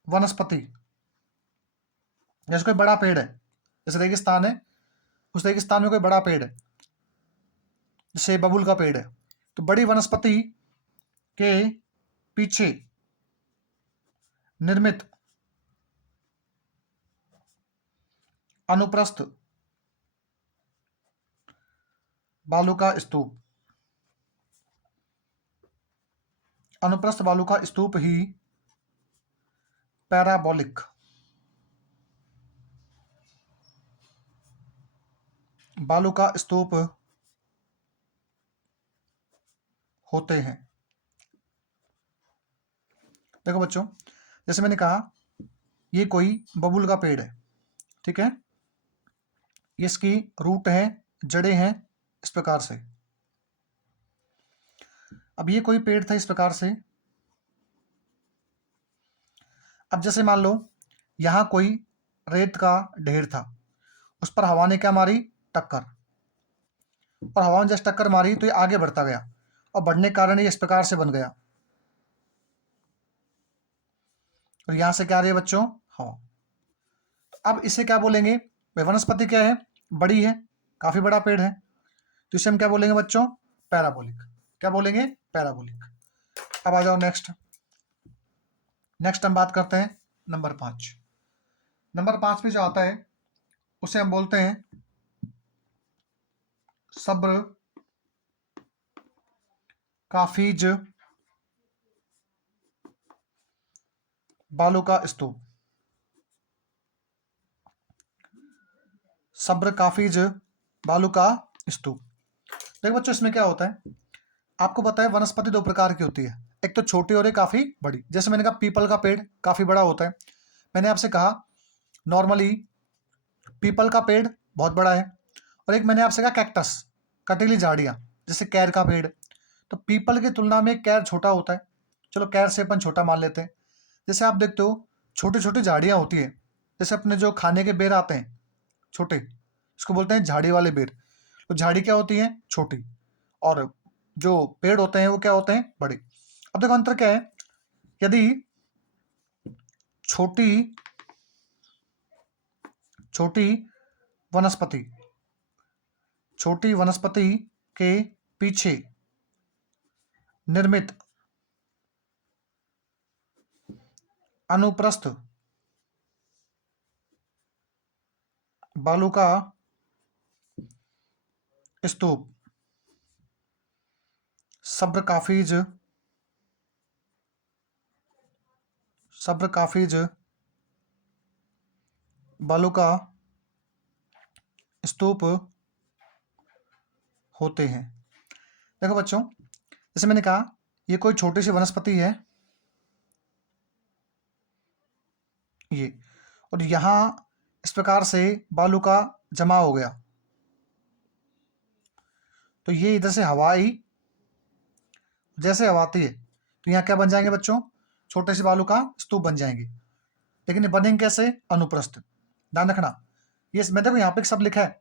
वनस्पति, जैसे कोई बड़ा पेड़ है, जैसे रेगिस्तान है, उस रेगिस्तान में कोई बड़ा पेड़ है, जैसे बबूल का पेड़ है, तो बड़ी वनस्पति के पीछे निर्मित अनुप्रस्थ बालू का स्तूप, अनुप्रस्थ बालू का स्तूप ही पैराबोलिक बालू का स्तूप होते हैं। देखो बच्चों, जैसे मैंने कहा, ये कोई बबूल का पेड़ है, ठीक है, इसकी रूट है, जड़ें हैं इस प्रकार से। अब ये कोई पेड़ था इस प्रकार से। अब जैसे मान लो यहां कोई रेत का ढेर था, उस पर हवा ने क्या मारी? टक्कर। और हवा ने जैसे टक्कर मारी तो ये आगे बढ़ता गया, और बढ़ने के कारण ये इस प्रकार से बन गया। और यहां से क्या आ रही है बच्चों? हवा। अब इसे क्या बोलेंगे? वनस्पति क्या है? बड़ी है, काफी बड़ा पेड़ है, तो इसे हम क्या बोलेंगे बच्चों? पैराबोलिक। क्या बोलेंगे? पैराबोलिक। अब आ जाओ नेक्स्ट। नेक्स्ट हम बात करते हैं नंबर 5। नंबर 5 पे जो आता है उसे हम बोलते हैं सब्र काफीज बालू का स्तूप। सब्र काफीज बालू का स्तूप। देखो बच्चों, इसमें क्या होता है, आपको पता है वनस्पति दो प्रकार की होती है, एक तो छोटी और एक काफी बड़ी। जैसे मैंने कहा पीपल का पेड़ काफी बड़ा होता है, मैंने आपसे कहा नॉर्मली पीपल का पेड़ बहुत बड़ा है, और एक मैंने आपसे कहा कैक्टस, कटीली झाड़ियां, जैसे कैर का पेड़। तो पीपल की तुलना में कैर छोटा होता है, चलो कैर से अपन छोटा मान लेते हैं। जैसे आप देखते हो छोटी छोटी झाड़ियां होती है, जैसे अपने जो खाने के बेर आते हैं छोटे, इसको बोलते हैं झाड़ी वाले बेर। तो झाड़ी क्या होती है? छोटी, और जो पेड़ होते हैं वो क्या होते हैं? बड़े। अब देखो अंतर क्या है, यदि छोटी छोटी वनस्पति, छोटी वनस्पति के पीछे निर्मित अनुप्रस्थ बालू का स्तूप सब्र काफीज बालू का स्तूप होते हैं। देखो बच्चों, जैसे मैंने कहा ये कोई छोटी सी वनस्पति है, ये, और यहां इस प्रकार से बालू का जमा हो गया, तो ये इधर से हवा आई, जैसे हवा आती है तो यहाँ क्या बन जाएंगे बच्चों? छोटे से बालू का स्तूप बन जाएंगे। लेकिन ये बनेंगे कैसे? अनुप्रस्थ। ध्यान रखना, ये मैं देखो यहाँ पे सब लिखा है,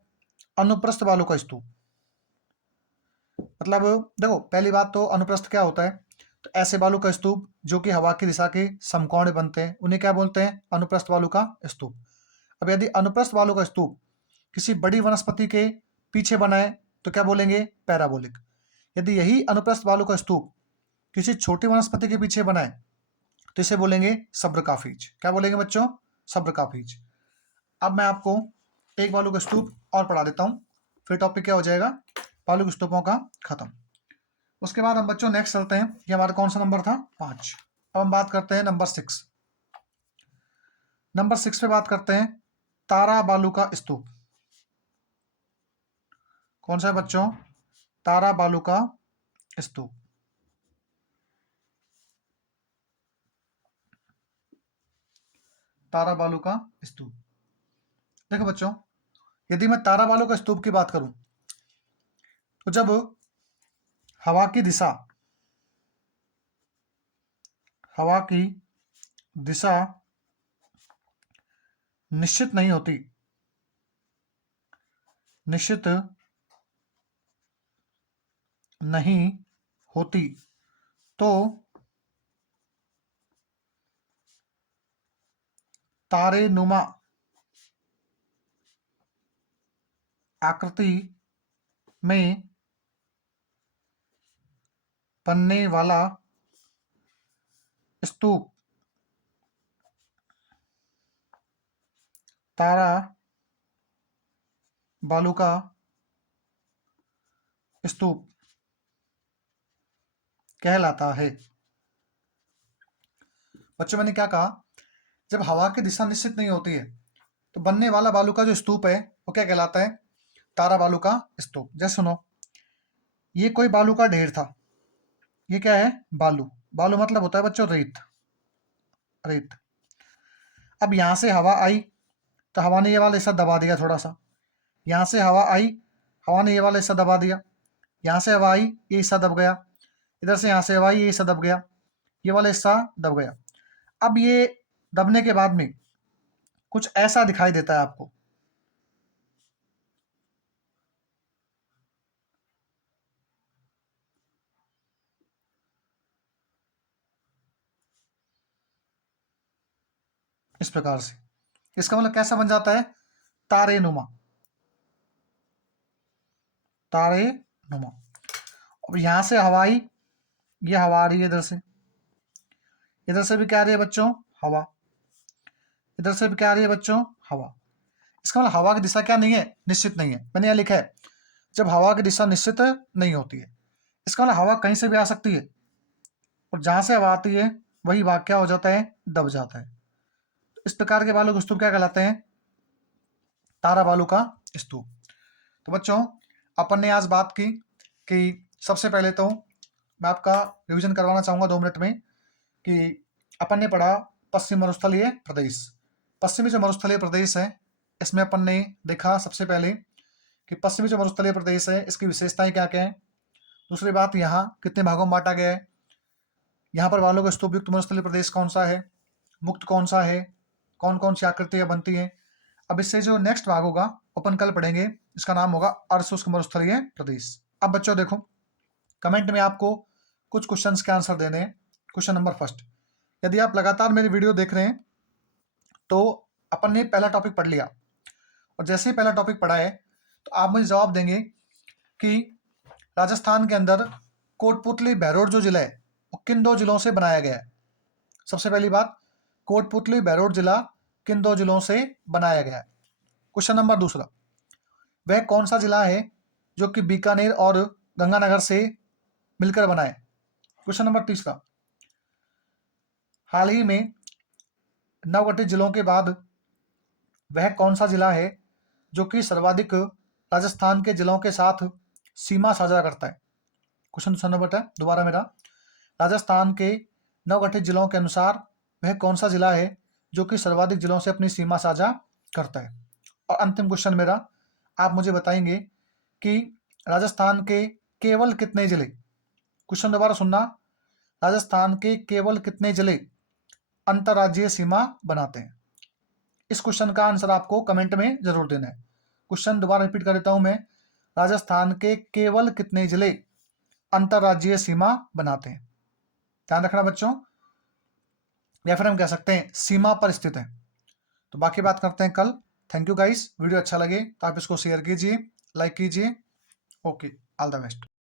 अनुप्रस्थ बालू का स्तूप। मतलब देखो, पहली बात तो अनुप्रस्थ क्या होता है? तो ऐसे बालू का स्तूप जो कि हवा की दिशा के समकोण बनते हैं उन्हें क्या बोलते हैं? अनुप्रस्थ बालू का स्तूप। अब यदि अनुप्रस्थ बालू का स्तूप किसी बड़ी वनस्पति के पीछे बनाए तो क्या बोलेंगे? पैराबोलिक। यदि यही अनुप्रस्थ बालू का स्तूप किसी छोटी वनस्पति के पीछे बनाए तो इसे बोलेंगे सब्रकाफीज। क्या बोलेंगे बच्चों? सब्रकाफीज। अब मैं आपको एक बालू का स्तूप और पढ़ा देता हूं, फिर टॉपिक क्या हो जाएगा? बालू के स्तूपों का खत्म। उसके बाद हम बच्चों नेक्स्ट चलते हैं। ये हमारा कौन सा नंबर था? 5। अब हम बात करते हैं नंबर 6। नंबर 6 पे बात करते हैं तारा बालू का स्तूप। कौन सा है बच्चों? तारा बालू का स्तूप। तारा बालू का स्तूप। देखो बच्चों, यदि मैं तारा बालू का स्तूप की बात करूं तो जब हवा की दिशा हवा की दिशा निश्चित नहीं होती, निश्चित नहीं होती तो तारे नुमा आकृति में बनने वाला स्तूप तारा बालू का स्तूप कहलाता है। बच्चों मैंने क्या कहा? जब हवा की दिशा निश्चित नहीं होती है तो बनने वाला बालू का जो स्तूप है वो क्या कहलाता है? तारा बालू का स्तूप। जैसे सुनो, ये कोई बालू का ढेर था। ये क्या है? बालू। बालू मतलब होता है बच्चों रेत। रेत। अब यहां से हवा आई तो हवा ने ये वाला हिस्सा दबा दिया थोड़ा सा। यहाँ से हवा आई, हवा ने ये वाला हिस्सा दबा दिया। यहाँ से हवा आई, ये हिस्सा दब गया। इधर से यहाँ से हवा आई, ये हिस्सा दब गया। ये वाला हिस्सा दब गया। अब ये दबने के बाद में कुछ ऐसा दिखाई देता है आपको। इस प्रकार से इसका मतलब कैसा बन जाता है? तारे नुमा। तारे नुमा। अब यहां से हवा आई, ये हवा आ रही है इधर से। इधर से भी क्या आ रही है बच्चों? हवा। इधर से भी क्या आ रही है बच्चों? हवा। इसका मतलब हवा की दिशा क्या नहीं है? निश्चित नहीं है। मैंने यह लिखा है जब हवा की दिशा निश्चित नहीं होती है। इसका मतलब हवा कहीं से भी आ सकती है और जहां से हवा आती है वही भाग क्या हो जाता है? दब जाता है। तो इस प्रकार के बालू के स्तूप क्या कहलाते हैं? तारा बालू का स्तूप। तो बच्चों, अपन ने आज बात की कि सबसे पहले तो मैं आपका रिवीजन करवाना चाहूंगा 2 मिनट में कि अपन ने पढ़ा पश्चिम मरुस्थलीय प्रदेश। पश्चिमी जो मरुस्थलीय प्रदेश है इसमें अपन ने देखा सबसे पहले कि पश्चिमी जो मरुस्थलीय प्रदेश है इसकी विशेषताएं क्या क्या है। दूसरी बात, यहाँ कितने भागों में बांटा गया है। यहाँ पर बालू का स्तूप युक्त मरुस्थलीय प्रदेश कौन सा है, मुक्त कौन सा है, कौन कौन सी आकृतियां बनती हैं। अब इससे जो नेक्स्ट भाग होगा अपन कल पढ़ेंगे, इसका नाम होगा अर्धशुष्क मरुस्थलीय प्रदेश। अब बच्चों देखो, कमेंट में आपको कुछ क्वेश्चंस के आंसर देने हैं। क्वेश्चन नंबर फर्स्ट, यदि आप लगातार मेरी वीडियो देख रहे हैं तो अपन ने पहला टॉपिक पढ़ लिया और जैसे ही पहला टॉपिक पढ़ा है तो आप मुझे जवाब देंगे कि राजस्थान के अंदर कोटपुतली बहरोड जो जिला है वो किन 2 जिलों से बनाया गया है। सबसे पहली बात, कोटपुतली बहरोड जिला किन 2 जिलों से बनाया गया है। क्वेश्चन नंबर दूसरा, वह कौन सा जिला है जो कि बीकानेर और गंगानगर से मिलकर बना है। क्वेश्चन नंबर तीसरा, हाल ही में नवगठित जिलों के बाद वह कौन सा जिला है जो कि सर्वाधिक राजस्थान के जिलों के साथ सीमा साझा करता है। क्वेश्चन नंबर दोबारा मेरा, राजस्थान के नवगठित जिलों के अनुसार वह कौन सा जिला है जो कि सर्वाधिक जिलों से अपनी सीमा साझा करता है। और अंतिम क्वेश्चन मेरा, आप मुझे बताएंगे कि राजस्थान के केवल कितने जिले, क्वेश्चन दोबारा सुनना, राजस्थान के केवल कितने जिले अंतर्राज्यीय सीमा बनाते हैं। इस क्वेश्चन का आंसर आपको कमेंट में जरूर देना है। क्वेश्चन दोबारा रिपीट कर देता हूं मैं, राजस्थान के केवल कितने जिले अंतर्राज्यीय सीमा बनाते हैं। ध्यान रखना बच्चों, या फिर हम कह सकते हैं सीमा पर स्थित है। तो बाकी बात करते हैं कल। थैंक यू गाइस, वीडियो अच्छा लगे तो आप इसको शेयर कीजिए, लाइक कीजिए। Okay, all the best.